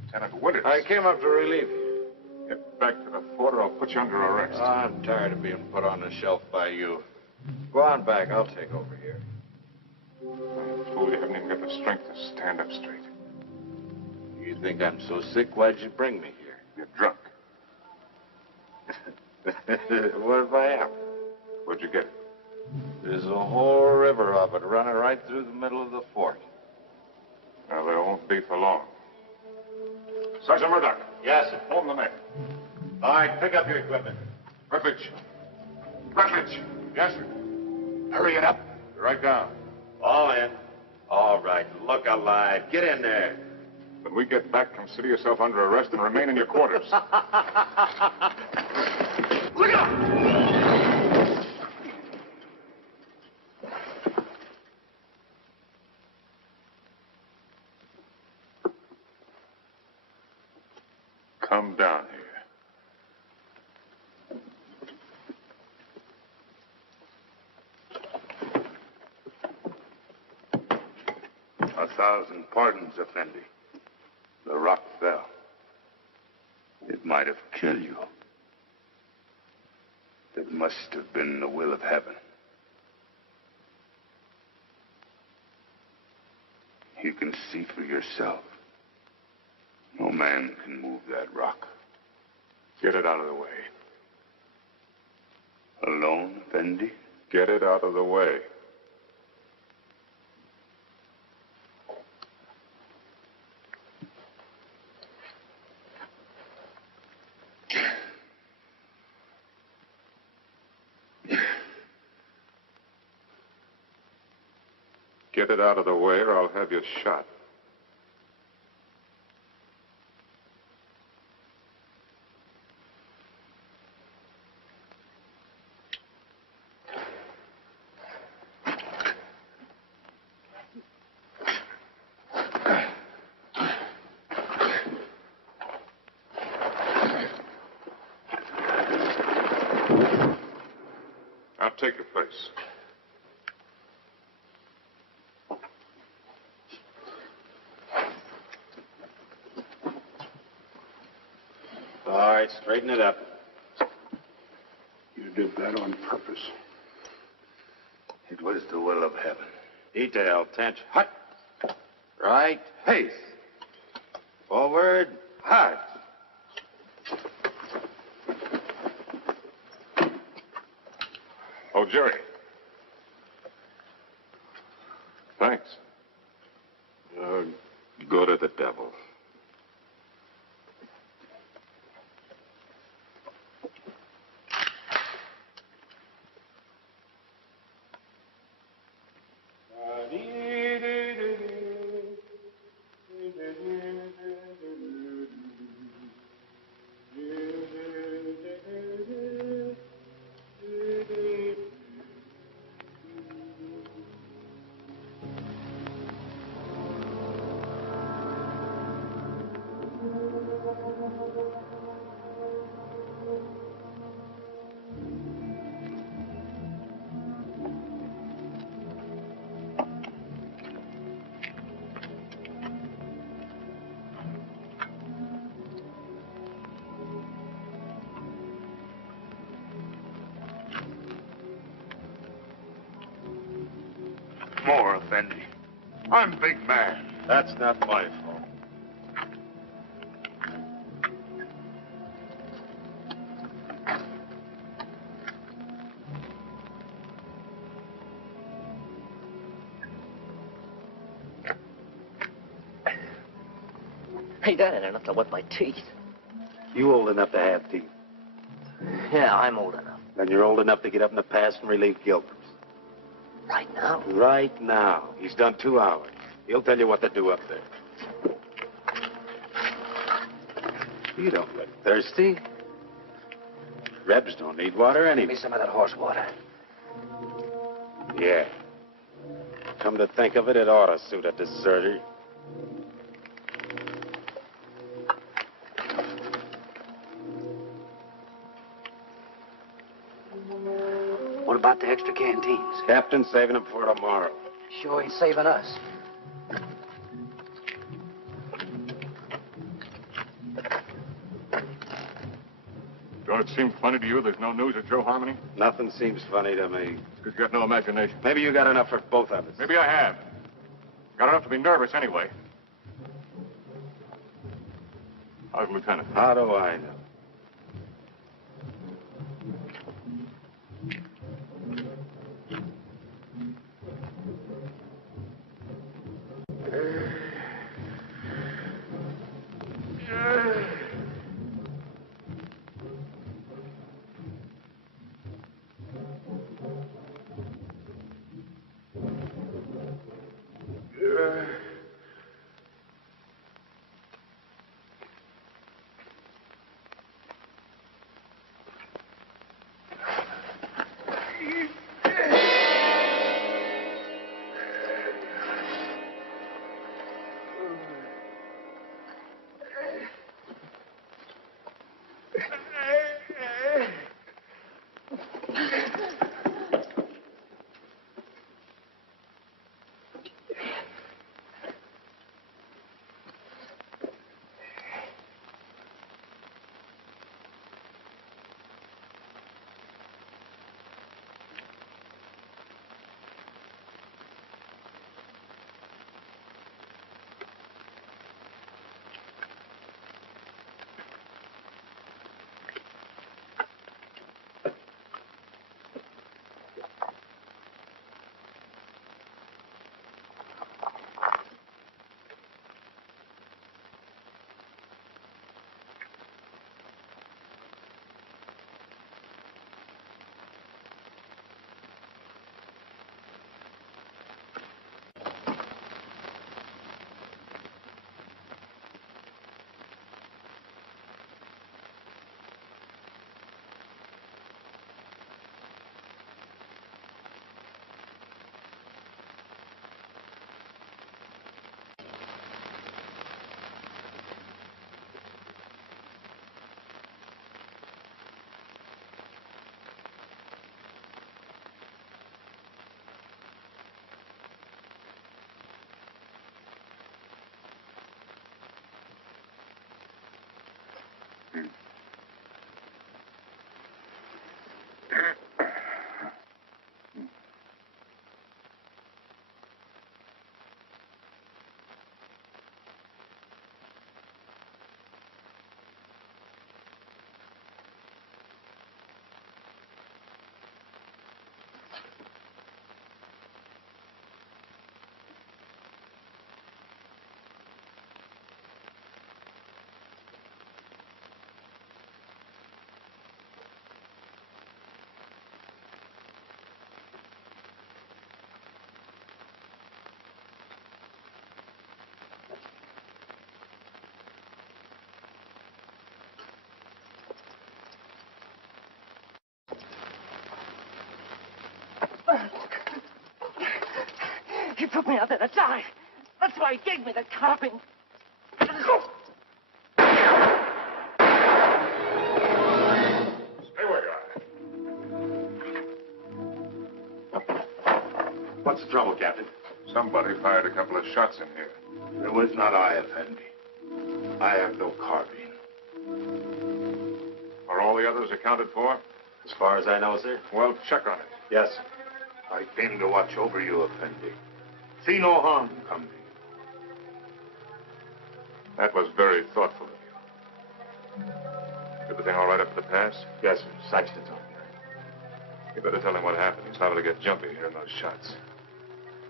Lieutenant Winters. I came up to relieve you. Get back to the fort or I'll put you under arrest. I'm tired of being put on the shelf by you. Go on back. I'll take over here. Fool, you haven't even got the strength to stand up straight. You think I'm so sick? Why'd you bring me here? You're drunk. What if I am? Where'd you get it? There's a whole river of it running right through the middle of the fort. Well, there won't be for long. Sergeant Murdoch. Yes, sir. Hold the men. All right, pick up your equipment. Rutledge. Rutledge. Yes, sir. Hurry it up. Right down. All in. All right, look alive. Get in there. When we get back, consider yourself under arrest and remain in your quarters. Look out! Come down here. 1,000 pardons, Effendi. The rock fell. It might have killed you. It must have been the will of heaven. You can see for yourself. No man can move that rock. Get it out of the way. Alone, Effendi? Get it out of the way. Get it out of the way or I'll have you shot. I'll take your place. All right, straighten it up. You did that on purpose. It was the will of heaven. Detail, tension. Hut. Right. Pace. Forward. Hard. Oh, Jerry. Thanks. Go to the devil. More, Effendi. I'm big man. That's not my fault. Hey, that ain't enough to wet my teeth. You old enough to have teeth. Yeah, I'm old enough. Then you're old enough to get up in the past and relieve Gilbert. Right now? Right now. He's done 2 hours. He'll tell you what to do up there. You don't look thirsty. Rebs don't need water Give anyway. me some of that horse water. Yeah. Come to think of it, it ought to suit a deserter. What about the extra canteens? Captain's saving them for tomorrow. Sure ain't saving us. Don't it seem funny to you there's no news of Joe Harmony? Nothing seems funny to me. It's because you got no imagination. Maybe you got enough for both of us. Maybe I have. Got enough to be nervous anyway. How's the lieutenant? How do I know? took me out there to die. That's why he gave me the carving. Stay where you are. What's the trouble, Captain? Somebody fired a couple of shots in here. It was not I, Effendi. I have no carbine. Are all the others accounted for? As far as I know, sir. Well, check on it. Yes, sir. I came to watch over you, Effendi. See no harm come to you. That was very thoughtful of you. Everything all right up at the pass? Yes, sir. Saxton's on there. You better tell him what happened. He's liable to get jumpy hearing those shots.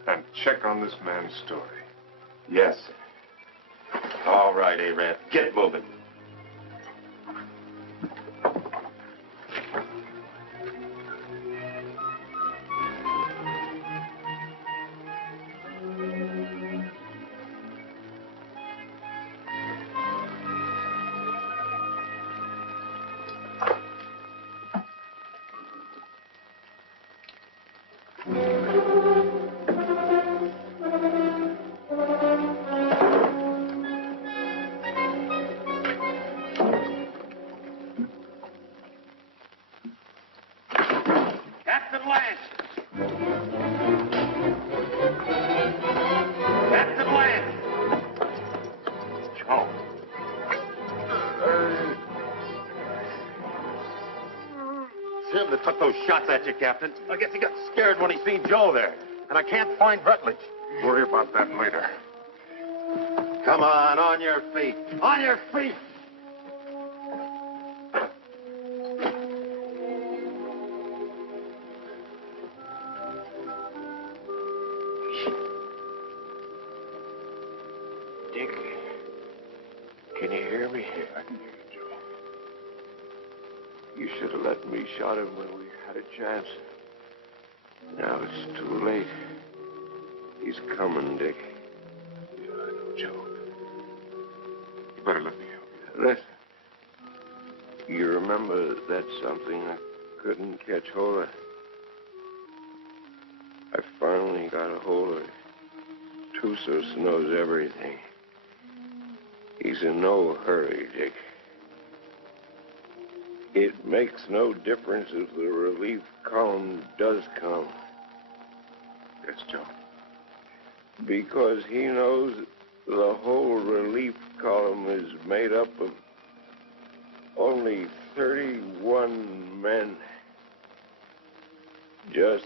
And check on this man's story. Yes, sir. All right, Arab. Get moving. Captain Lance! Captain Lance! Joe. Sim that took those shots at you, Captain. I guess he got scared when he seen Joe there. And I can't find Rutledge. Worry about that later. Come on your feet. On your feet! Dick, can you hear me? I can hear you, Joe. You should have let me shot him when we had a chance. Now it's too late. He's coming, Dick. Yeah, I know, Joe. You better let me help you. Listen. You remember that something I couldn't catch hold of? I finally got a hold of it. Trusos knows everything. He's in no hurry, Dick. It makes no difference if the relief column does come. Yes, Joe. Because he knows the whole relief column is made up of only 31 men. Just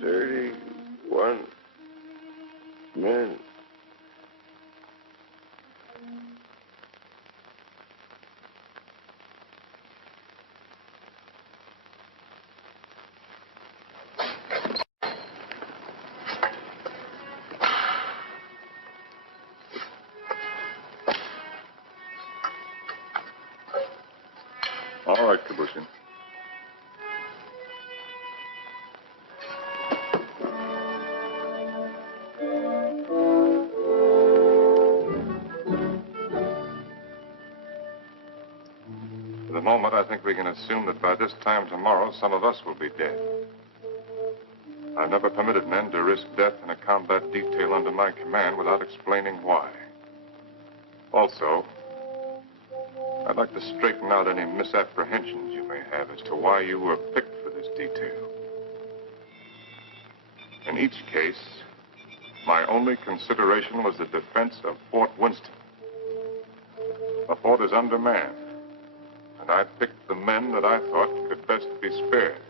31 men. All right, Kabushin. For the moment, I think we can assume that by this time tomorrow, some of us will be dead. I've never permitted men to risk death in a combat detail under my command without explaining why. Also, I'd like to straighten out any misapprehensions you may have as to why you were picked for this detail. In each case, my only consideration was the defense of Fort Winston. The fort is undermanned, and I picked the men that I thought could best be spared.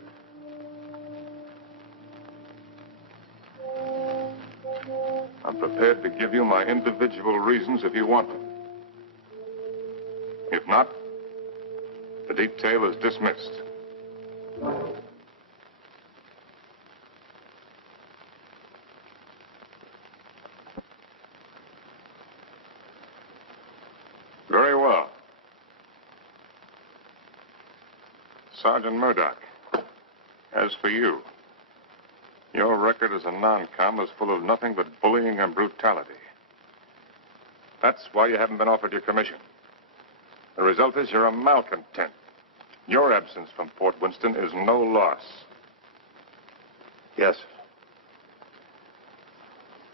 I'm prepared to give you my individual reasons if you want them. If not, the detail is dismissed. Very well. Sergeant Murdoch, as for you, your record as a non-com is full of nothing but bullying and brutality. That's why you haven't been offered your commission. The result is you're a malcontent. Your absence from Fort Winston is no loss. Yes.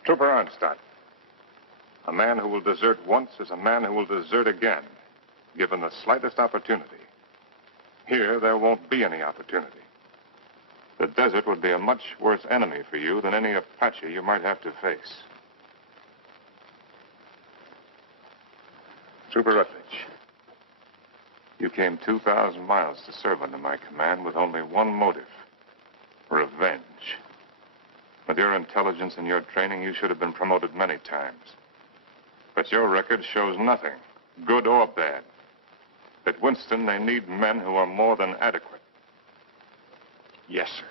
Trooper Arnstadt. A man who will desert once is a man who will desert again, given the slightest opportunity. Here, there won't be any opportunity. The desert would be a much worse enemy for you than any Apache you might have to face. Trooper Rutledge, you came 2,000 miles to serve under my command with only one motive: revenge. With your intelligence and your training, you should have been promoted many times. But your record shows nothing, good or bad. At Winston, they need men who are more than adequate. Yes, sir.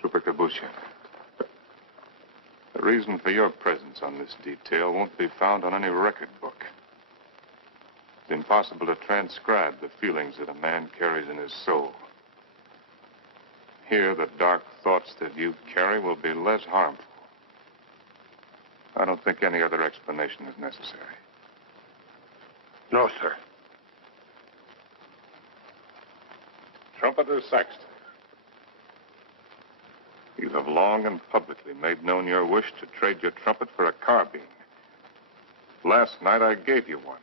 Trooper Kabusha, the reason for your presence on this detail won't be found on any record book. It's impossible to transcribe the feelings that a man carries in his soul. Here, the dark thoughts that you carry will be less harmful. I don't think any other explanation is necessary. No, sir. Trumpeter Saxton, you have long and publicly made known your wish to trade your trumpet for a carbine. Last night, I gave you one.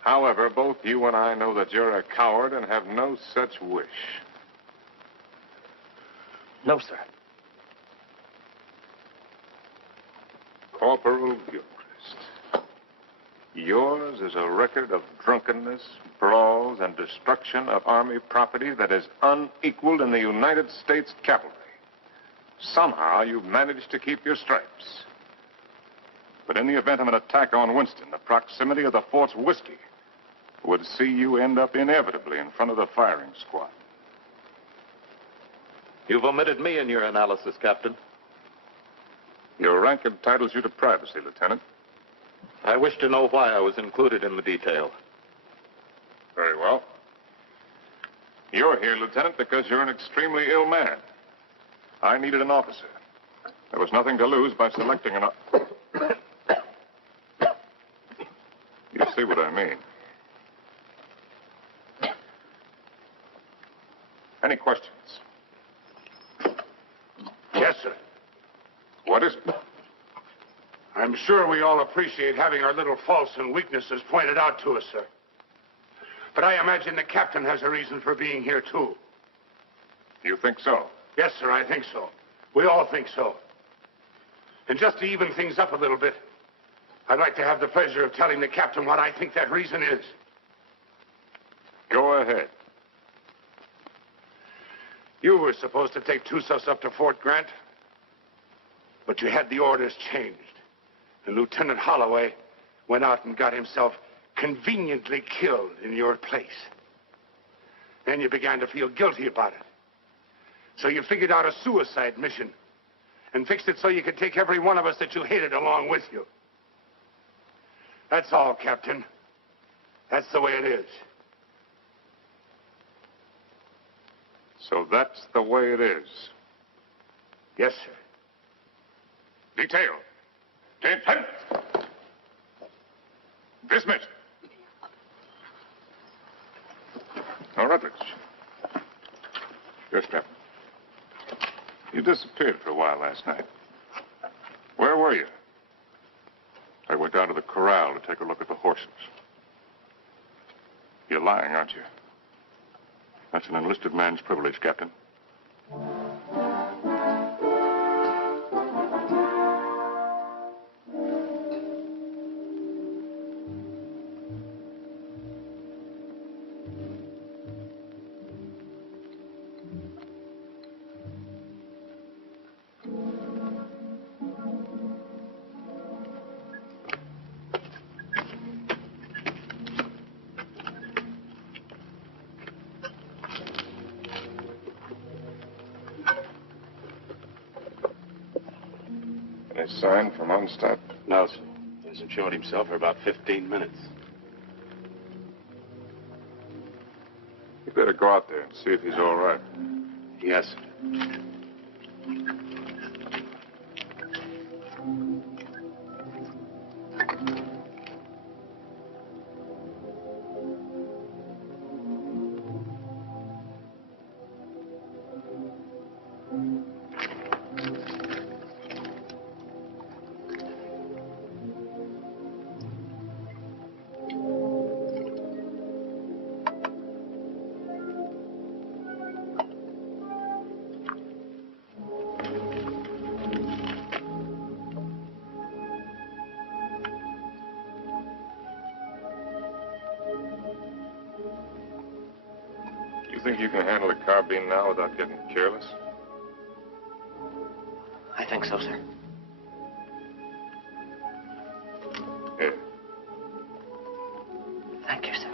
However, both you and I know that you're a coward and have no such wish. No, sir. Corporal Gilchrist, yours is a record of drunkenness, brawls, and destruction of Army property that is unequaled in the United States cavalry. Somehow, you've managed to keep your stripes. But in the event of an attack on Winston, the proximity of the fort's whiskey would see you end up inevitably in front of the firing squad. You've omitted me in your analysis, Captain. Your rank entitles you to privacy, Lieutenant. I wish to know why I was included in the detail. Very well. You're here, Lieutenant, because you're an extremely ill man. I needed an officer. There was nothing to lose by selecting an... You see what I mean. Any questions? Yes, sir. What is it? I'm sure we all appreciate having our little faults and weaknesses pointed out to us, sir. But I imagine the captain has a reason for being here, too. You think so? Yes, sir, I think so. We all think so. And just to even things up a little bit, I'd like to have the pleasure of telling the captain what I think that reason is. Go ahead. You were supposed to take Tussos up to Fort Grant, but you had the orders changed. And Lieutenant Holloway went out and got himself conveniently killed in your place. Then you began to feel guilty about it. So you figured out a suicide mission and fixed it so you could take every one of us that you hated along with you. That's all, Captain. That's the way it is. So that's the way it is. Yes, sir. Detail. Lieutenant. Dismissed. Now, Rutledge. Yes, Captain. You disappeared for a while last night. Where were you? I went down to the corral to take a look at the horses. You're lying, aren't you? That's an enlisted man's privilege, Captain. Any sign from Arnstadt? No, sir. He hasn't shown himself for about 15 minutes. You better go out there and see if he's all right. Yes, sir. think you can handle the carbine now without getting careless? I think so, sir. Here. Thank you, sir.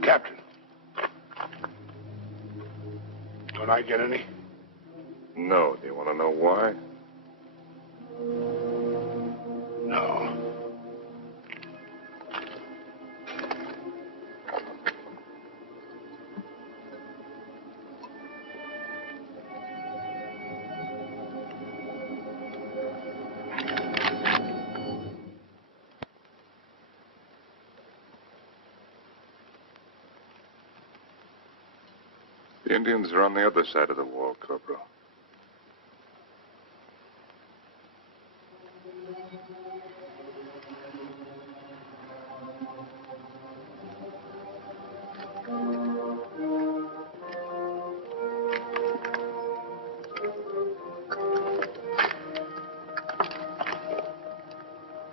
Captain. Don't I get any? No. Do you want to know why? No. The Indians are on the other side of the wall, Corporal.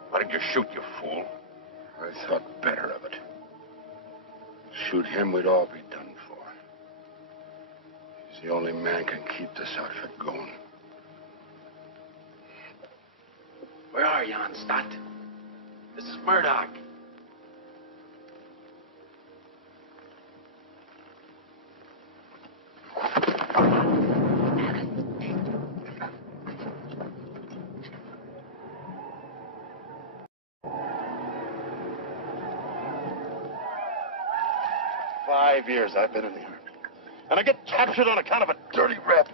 Why did you shoot, you fool? I thought better of it. Shoot him, we'd all be done for. He's the only man can keep this outfit going. Where are you, Stott? This is Murdoch. "5 years I've been in the Army. And I get captured on account of a dirty rep.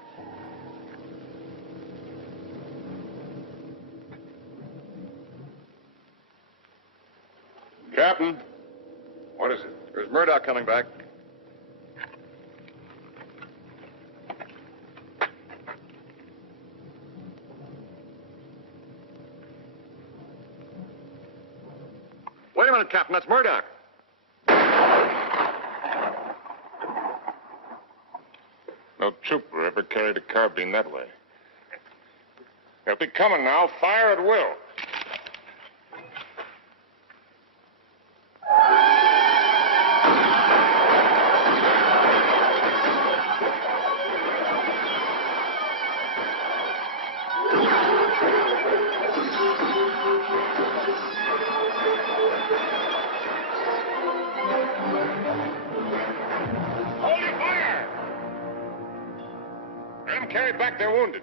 Captain, what is it? There's Murdoch coming back. Wait a minute, Captain. That's Murdoch. No trooper ever carried a carbine that way. They'll be coming now. Fire at will. Hold your fire! Men carried back their wounded.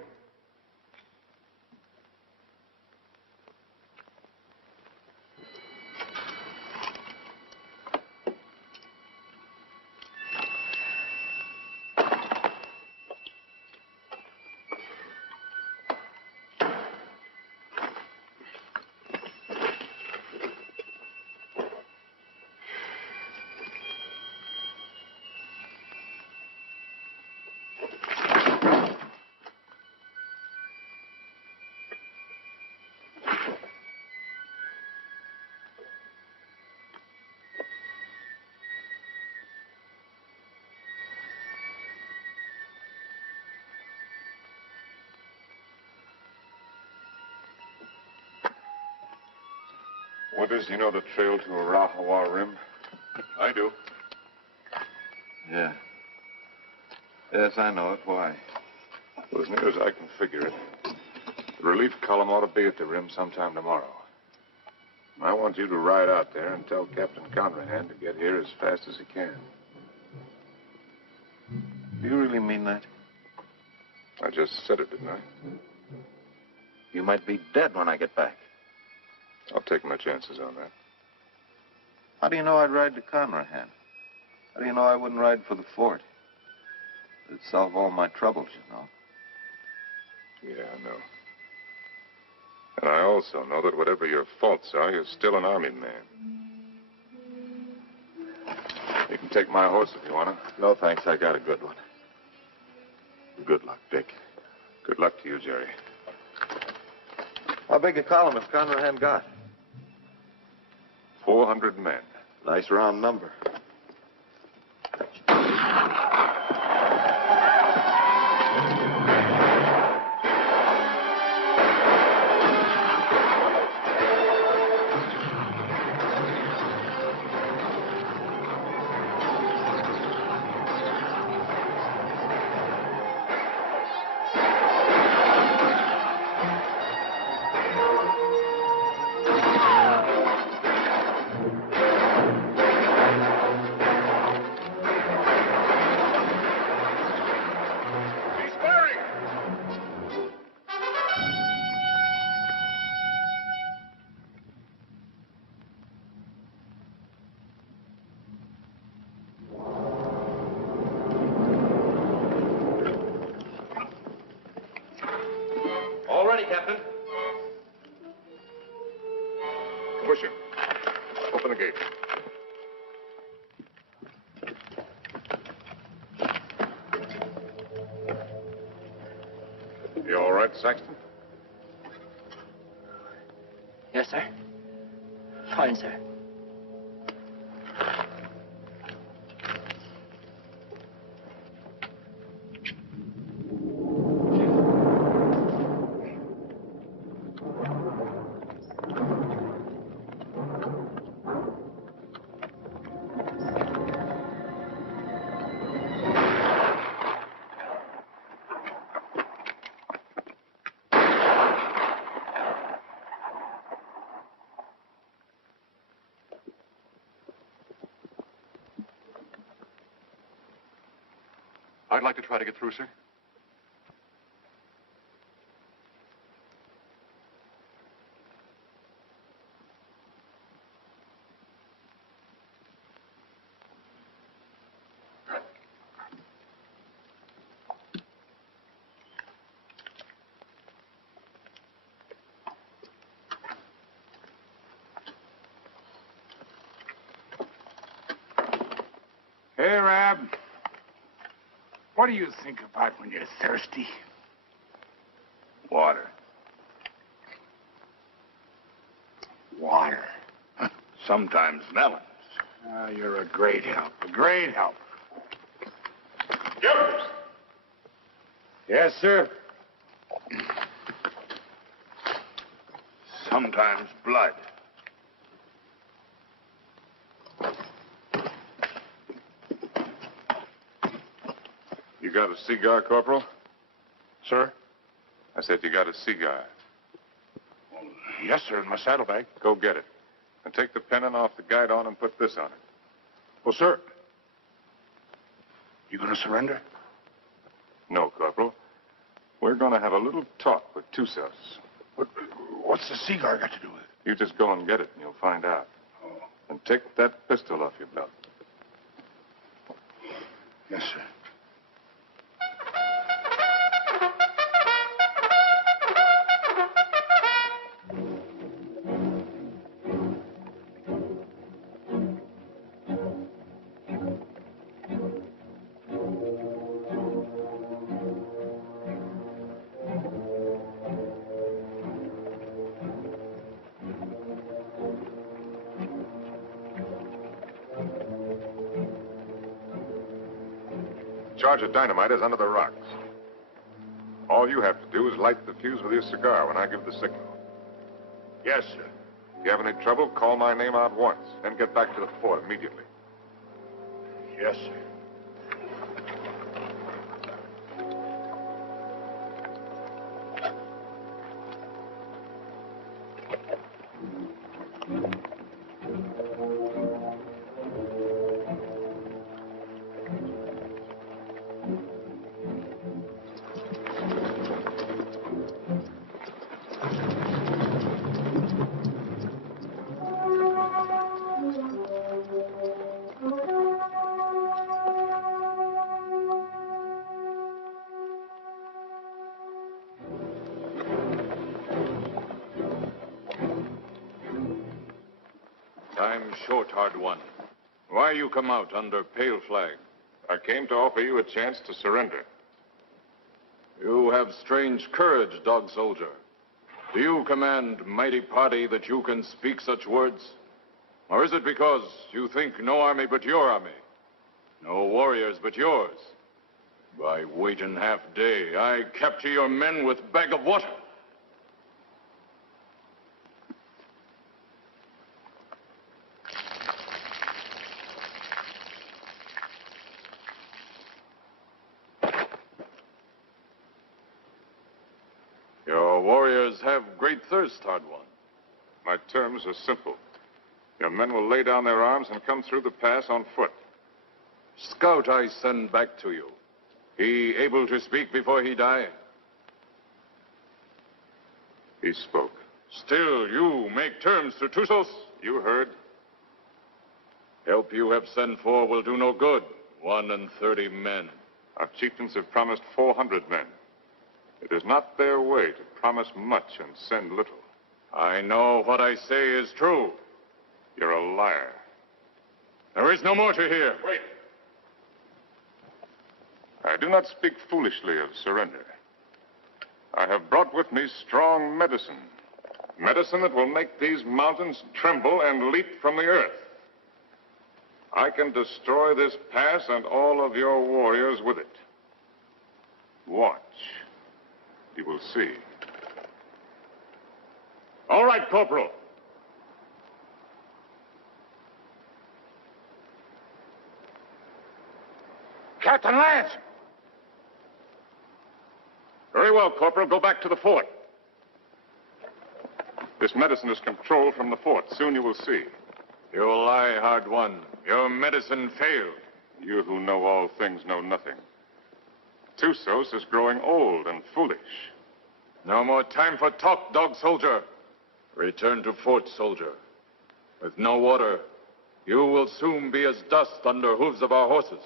Withers, do you know the trail to Arahawa Rim? I do. Yeah. Yes, I know it. Why? Well, as near as I can figure it, the relief column ought to be at the rim sometime tomorrow. I want you to ride out there and tell Captain Conrahan to get here as fast as he can. Do you really mean that? I just said it, didn't I? You might be dead when I get back. I'll take my chances on that. How do you know I'd ride to Conrahan? How do you know I wouldn't ride for the fort? It'd solve all my troubles, you know. Yeah, I know. And I also know that whatever your faults are, you're still an Army man. You can take my horse if you want to. No, thanks. I got a good one. Good luck, Dick. Good luck to you, Jerry. How big a column has Conrahan got? 400 men. Nice round number. Captain. Pusher, open the gate. You all right, Saxton? Yes, sir. Fine, sir. I'd like to try to get through, sir. Hey, Rab. What do you think about when you're thirsty? Water. Water. Sometimes melons. Ah, you're a great help. A great help. Yes, sir. Sometimes blood. You got a cigar, Corporal? Sir? I said you got a cigar. Yes, sir, in my saddlebag. Go get it. And take the pennant off the guidon and put this on it. Well, sir, you gonna surrender? No, Corporal. We're going to have a little talk with Tussos. What's the cigar got to do with it? You just go and get it, and you'll find out. Oh. And take that pistol off your belt. Yes, sir. Charge of dynamite is under the rocks. All you have to do is light the fuse with your cigar when I give the signal. Yes, sir. If you have any trouble, call my name out once, then get back to the fort immediately. Yes, sir. Time's short, hard one. Why you come out under pale flag? I came to offer you a chance to surrender. You have strange courage, dog soldier. Do you command mighty party that you can speak such words? Or is it because you think no army but your army? No warriors but yours? By waiting half day, I capture your men with bag of water. Your warriors have great thirst, hard one. My terms are simple. Your men will lay down their arms and come through the pass on foot. Scout I send back to you. He able to speak before he die? He spoke. Still, you make terms to Tussos? You heard. Help you have sent for will do no good. 31 men. Our chieftains have promised 400 men. It is not their way to promise much and send little. I know what I say is true. You're a liar. There is no more to hear. Wait. I do not speak foolishly of surrender. I have brought with me strong medicine. Medicine that will make these mountains tremble and leap from the earth. I can destroy this pass and all of your warriors with it. Watch. You will see. All right, Corporal. Captain Lance! Very well, Corporal. Go back to the fort. This medicine is controlled from the fort. Soon you will see. You lie, hard one. Your medicine failed. You who know all things know nothing. Tusos is growing old and foolish. No more time for talk, dog soldier. Return to fort, soldier. With no water, you will soon be as dust under hooves of our horses.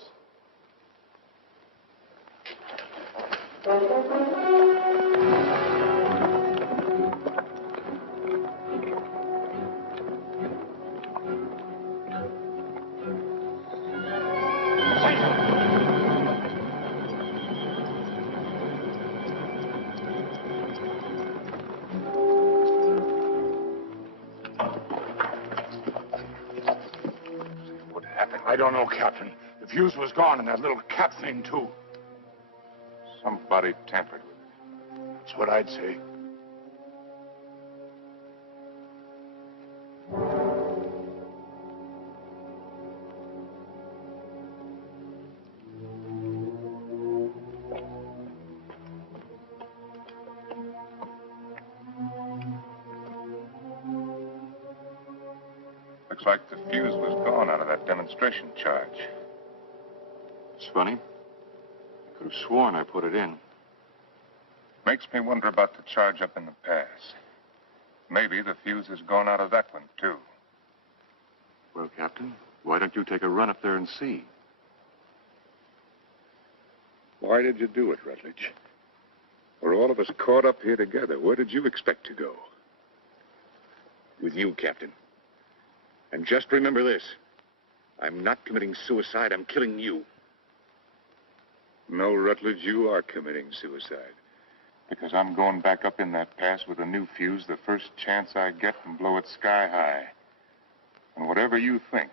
I don't know, Captain. The fuse was gone and that little cap thing, too. Somebody tampered with it. That's what I'd say. Looks like the fuse was gone out of that demonstration charge. It's funny. I could have sworn I put it in. Makes me wonder about the charge up in the pass. Maybe the fuse has gone out of that one, too. Well, Captain, why don't you take a run up there and see? Why did you do it, Rutledge? We're all of us caught up here together. Where did you expect to go? With you, Captain. And just remember this. I'm not committing suicide. I'm killing you. No, Rutledge, you are committing suicide. Because I'm going back up in that pass with a new fuse the first chance I get and blow it sky high. And whatever you think,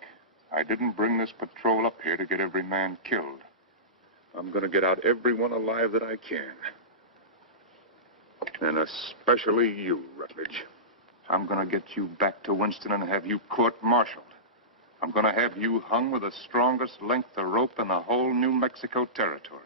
I didn't bring this patrol up here to get every man killed. I'm going to get out everyone alive that I can. And especially you, Rutledge. I'm going to get you back to Winston and have you court-martialed. I'm going to have you hung with the strongest length of rope in the whole New Mexico territory.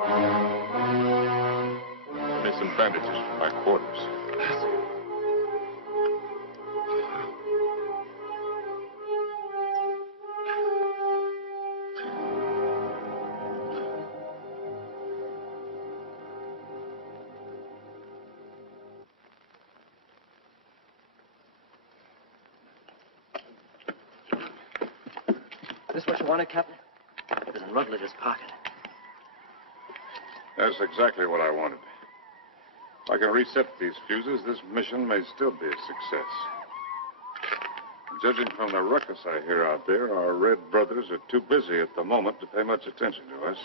Give me some bandages for my quarters. This what you wanted, Captain? There's a Rutledge's pocket. That's exactly what I wanted. If I can reset these fuses, this mission may still be a success. Judging from the ruckus I hear out there, our Red brothers are too busy at the moment to pay much attention to us.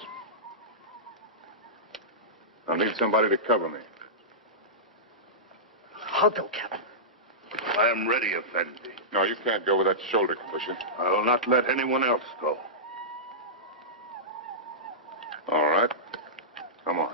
I'll need somebody to cover me. I'll go, Captain. I am ready, Effendi. No, you can't go with that shoulder condition. I will not let anyone else go. All right. Come on.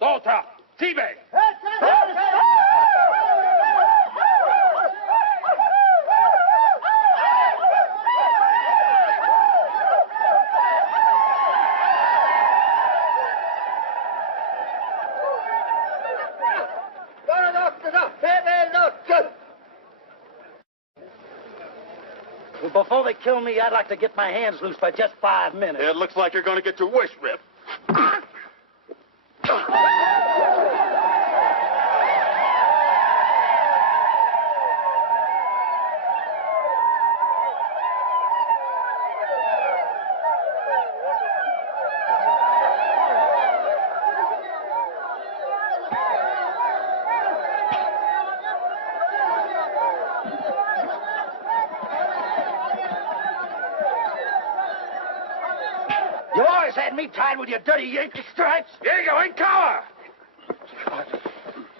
Volta! T-Bag! Well, before they kill me, I'd like to get my hands loose for just 5 minutes. It looks like you're going to get your wish ripped. You always had me tied with your dirty Yankee stripes. Diego, in cover!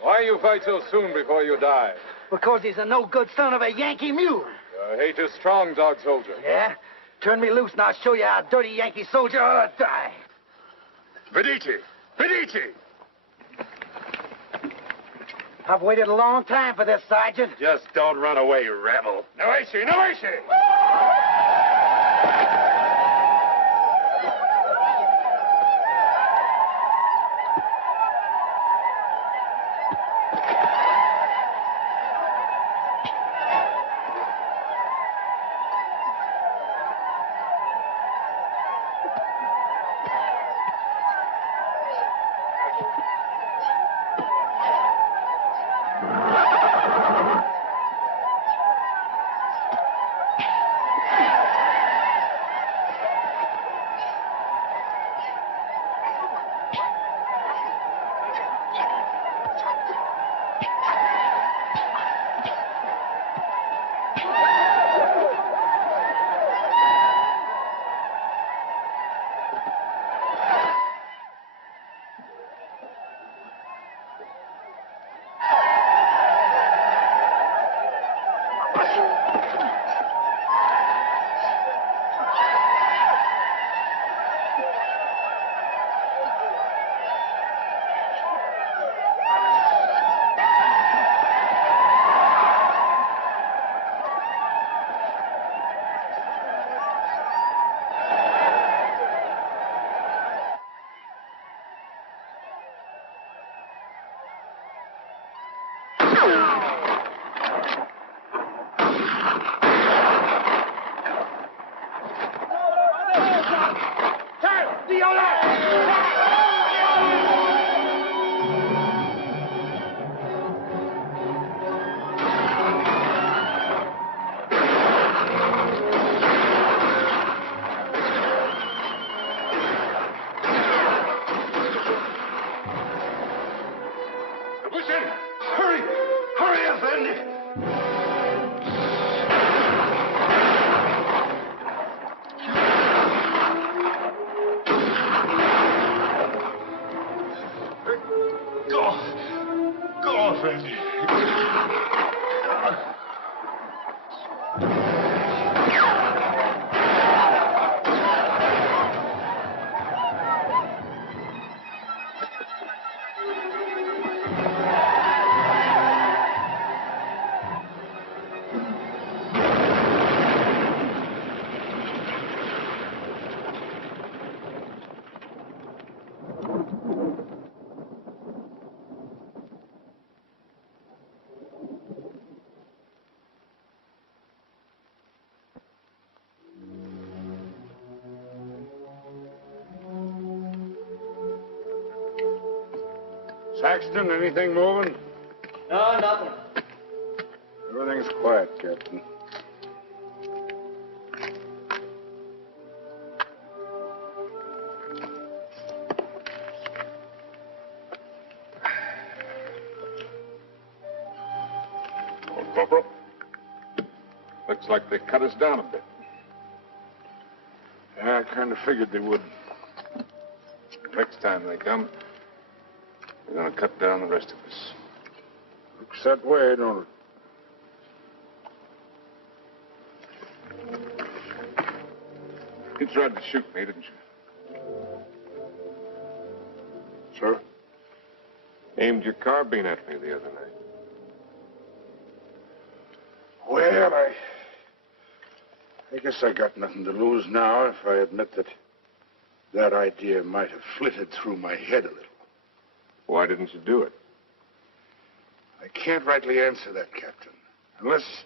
Why you fight so soon before you die? Because he's a no-good son of a Yankee mule. Your hate is strong, dog soldier. Yeah? Turn me loose and I'll show you how a dirty Yankee soldier ought to die. Medici! Medici! I've waited a long time for this, Sergeant. Just don't run away, rebel. No issue, no issue! Saxton, anything moving? No, nothing. Everything's quiet, Captain. Old Corporal, looks like they cut us down a bit. Yeah, I kind of figured they would. Next time they come, they're going to cut down the rest of us. Looks that way, don't it? You tried to shoot me, didn't you? Sir? Aimed your carbine at me the other night. Well, I guess I got nothing to lose now if I admit that idea might have flitted through my head a little. Why didn't you do it? I can't rightly answer that, Captain. Unless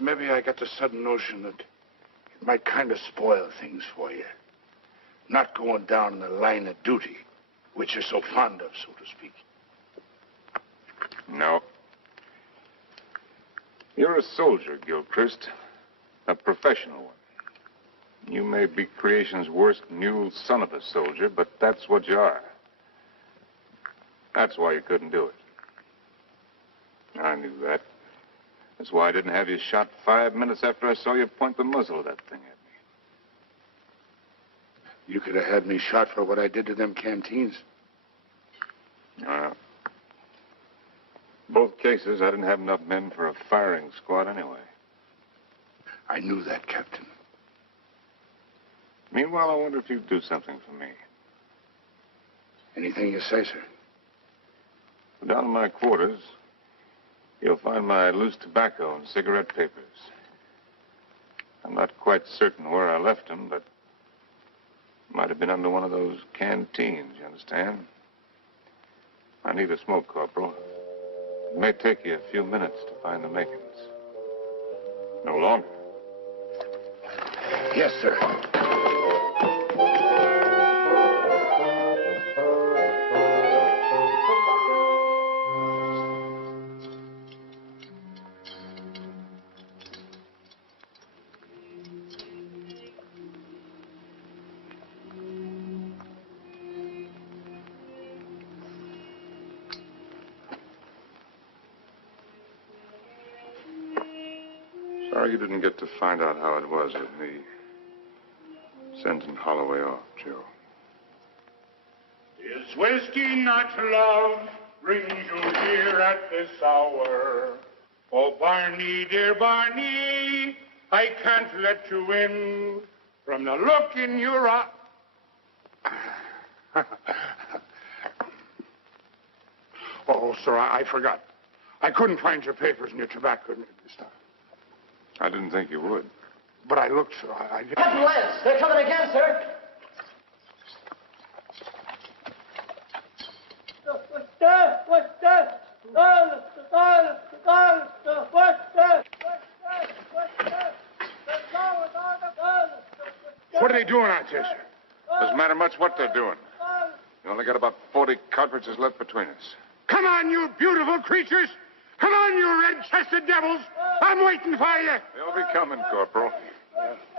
maybe I got the sudden notion that it might kind of spoil things for you. Not going down in the line of duty, which you're so fond of, so to speak. No. You're a soldier, Gilchrist. A professional one. You may be creation's worst mule son of a soldier, but that's what you are. That's why you couldn't do it. I knew that. That's why I didn't have you shot 5 minutes after I saw you point the muzzle of that thing at me. You could have had me shot for what I did to them canteens. Both cases, I didn't have enough men for a firing squad anyway. I knew that, Captain. Meanwhile, I wonder if you'd do something for me. Anything you say, sir. Down in my quarters, you'll find my loose tobacco and cigarette papers. I'm not quite certain where I left them, but it might have been under one of those canteens, you understand? I need a smoke, Corporal. It may take you a few minutes to find the makings. No longer. Yes, sir. Sorry you didn't get to find out how it was with me sending Holloway off, Joe. Is whiskey not love brings you here at this hour? Oh, Barney, dear Barney, I can't let you in from the look in your eye. Oh, sir, I forgot. I couldn't find your papers and your tobacco this time. I didn't think you would. But I looked, sir. Captain Lance, they're coming again, sir. What are they doing out there, sir? Doesn't matter much what they're doing. We only got about 40 cartridges left between us. Come on, you beautiful creatures! Come on, you red-chested devils! I'm waiting for you! They'll be coming, Corporal.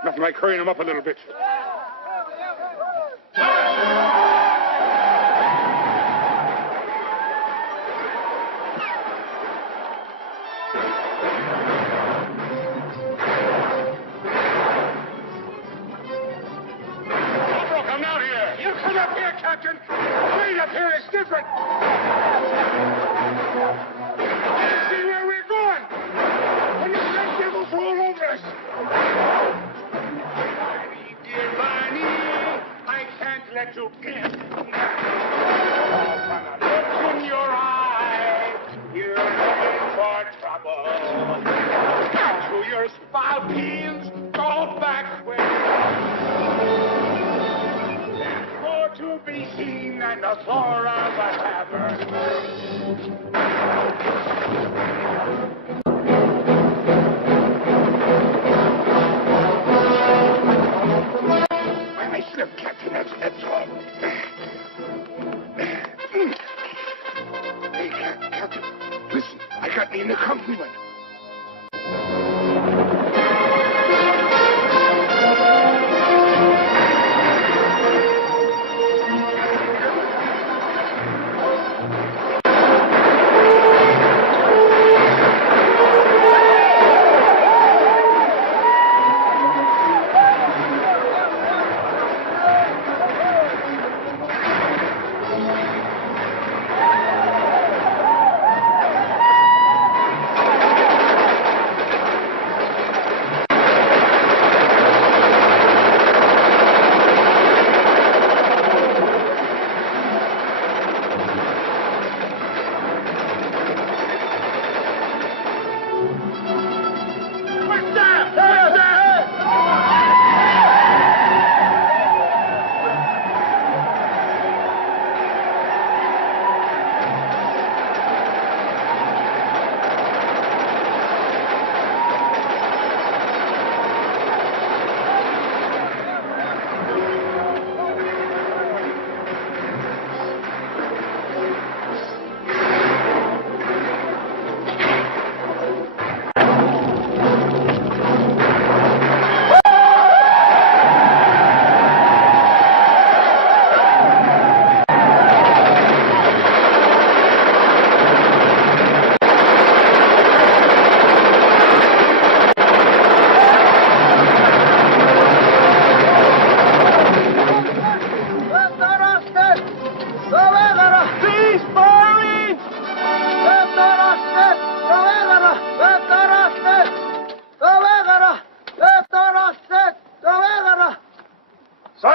Nothing like hurrying them up a little bit. Corporal, come down here! You come up here, Captain! Straight up here is different! See where we're going! When the red devils roll over us! Barney, dear Barney, I can't let you in. Oh, from the look in your eye, you're headed for trouble. To your spalpeens, go back where there's more to be seen than the floor of a tavern. I slipped, Captain, that's all.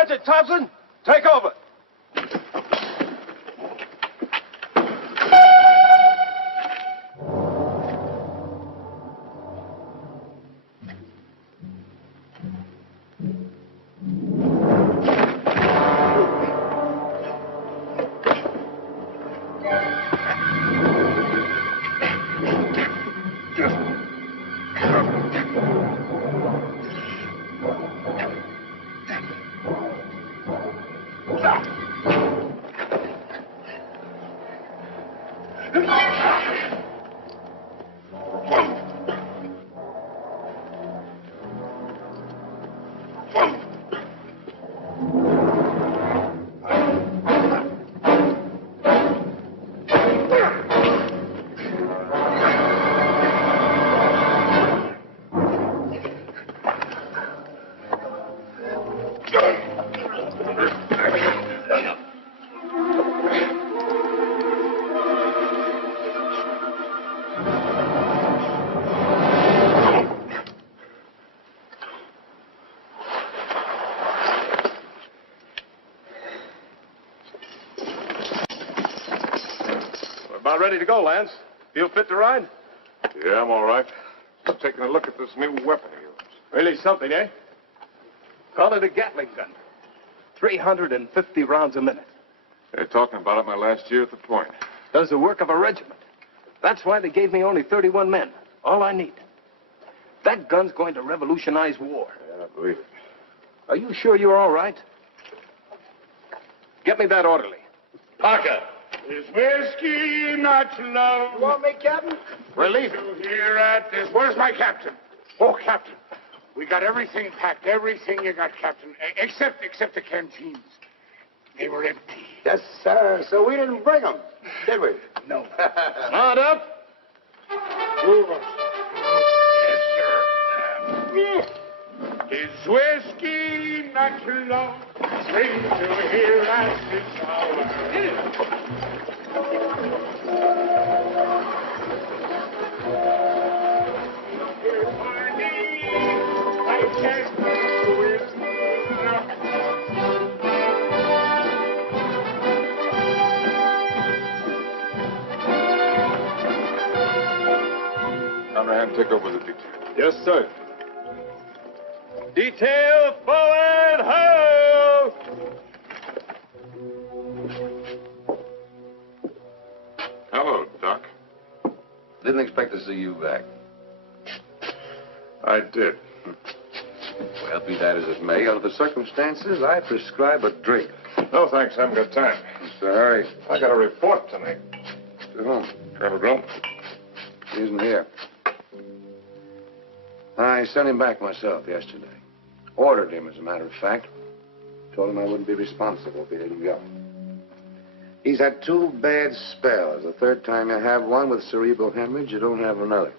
Sergeant Thompson, take over. About ready to go, Lance. Feel fit to ride? Yeah, I'm all right. Just taking a look at this new weapon of yours. Really something, eh? Call it a Gatling gun. 350 rounds a minute. They're talking about it my last year at the point. Does the work of a regiment. That's why they gave me only 31 men. All I need. That gun's going to revolutionize war. Yeah, I believe it. Are you sure you're all right? Get me that orderly. Parker. Is whiskey not love? You want me, Captain? We're leaving. Here at this. Where's my captain? Oh, Captain. We got everything packed. Everything you got, Captain. Except the canteens. They were empty. Yes, sir. So we didn't bring them, did we? No. Not up. Move us. Yes, sir. Is whiskey not love? Bring to here at this hour. Conrad, take over the detail. Yes, sir. Detail forward, ho! Hello, Doc. Didn't expect to see you back. I did. Well, be that as it may, under the circumstances, I prescribe a drink. No, thanks. I haven't got time. Mr. Harry. I got a report to make. To whom? Colonel Grump. He isn't here. I sent him back myself yesterday. Ordered him, as a matter of fact. Told him I wouldn't be responsible if he didn't go. He's had 2 bad spells. The third time you have one with cerebral hemorrhage, you don't have another.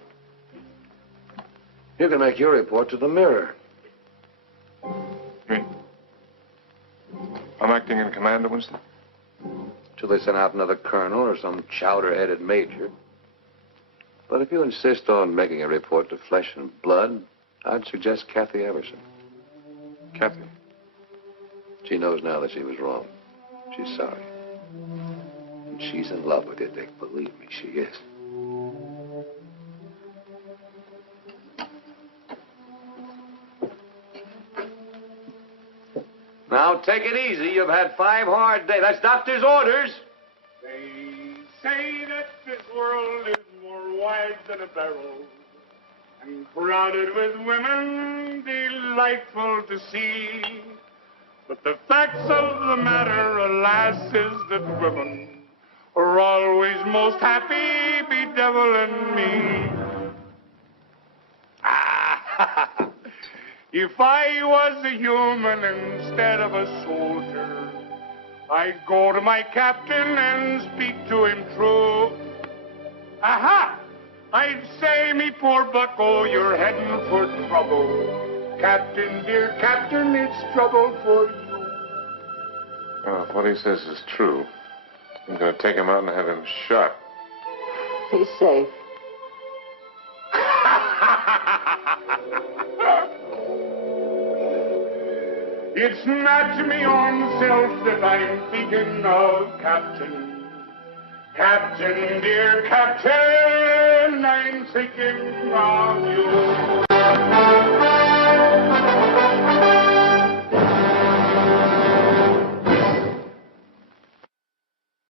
You can make your report to the Mirror. Me? I'm acting in command, Winston? Till they send out another colonel or some chowder-headed major. But if you insist on making a report to Flesh and Blood, I'd suggest Kathy Everson. Kathy? She knows now that she was wrong. She's sorry. And she's in love with you, Dick. Believe me, she is. Now, take it easy. You've had 5 hard days. That's doctor's orders. They say that this world is more wide than a barrel, and crowded with women delightful to see. But the facts of the matter, alas, is that women are always most happy bedeviling me. If I was a human instead of a soldier, I'd go to my captain and speak to him true. Aha! I'd say, me poor bucko, you're heading for trouble. Captain, dear captain, it's trouble for you. Well, if what he says is true, I'm going to take him out and have him shot. He's safe. It's not me own self that I'm thinking of, Captain. Captain, dear Captain, I'm thinking of you.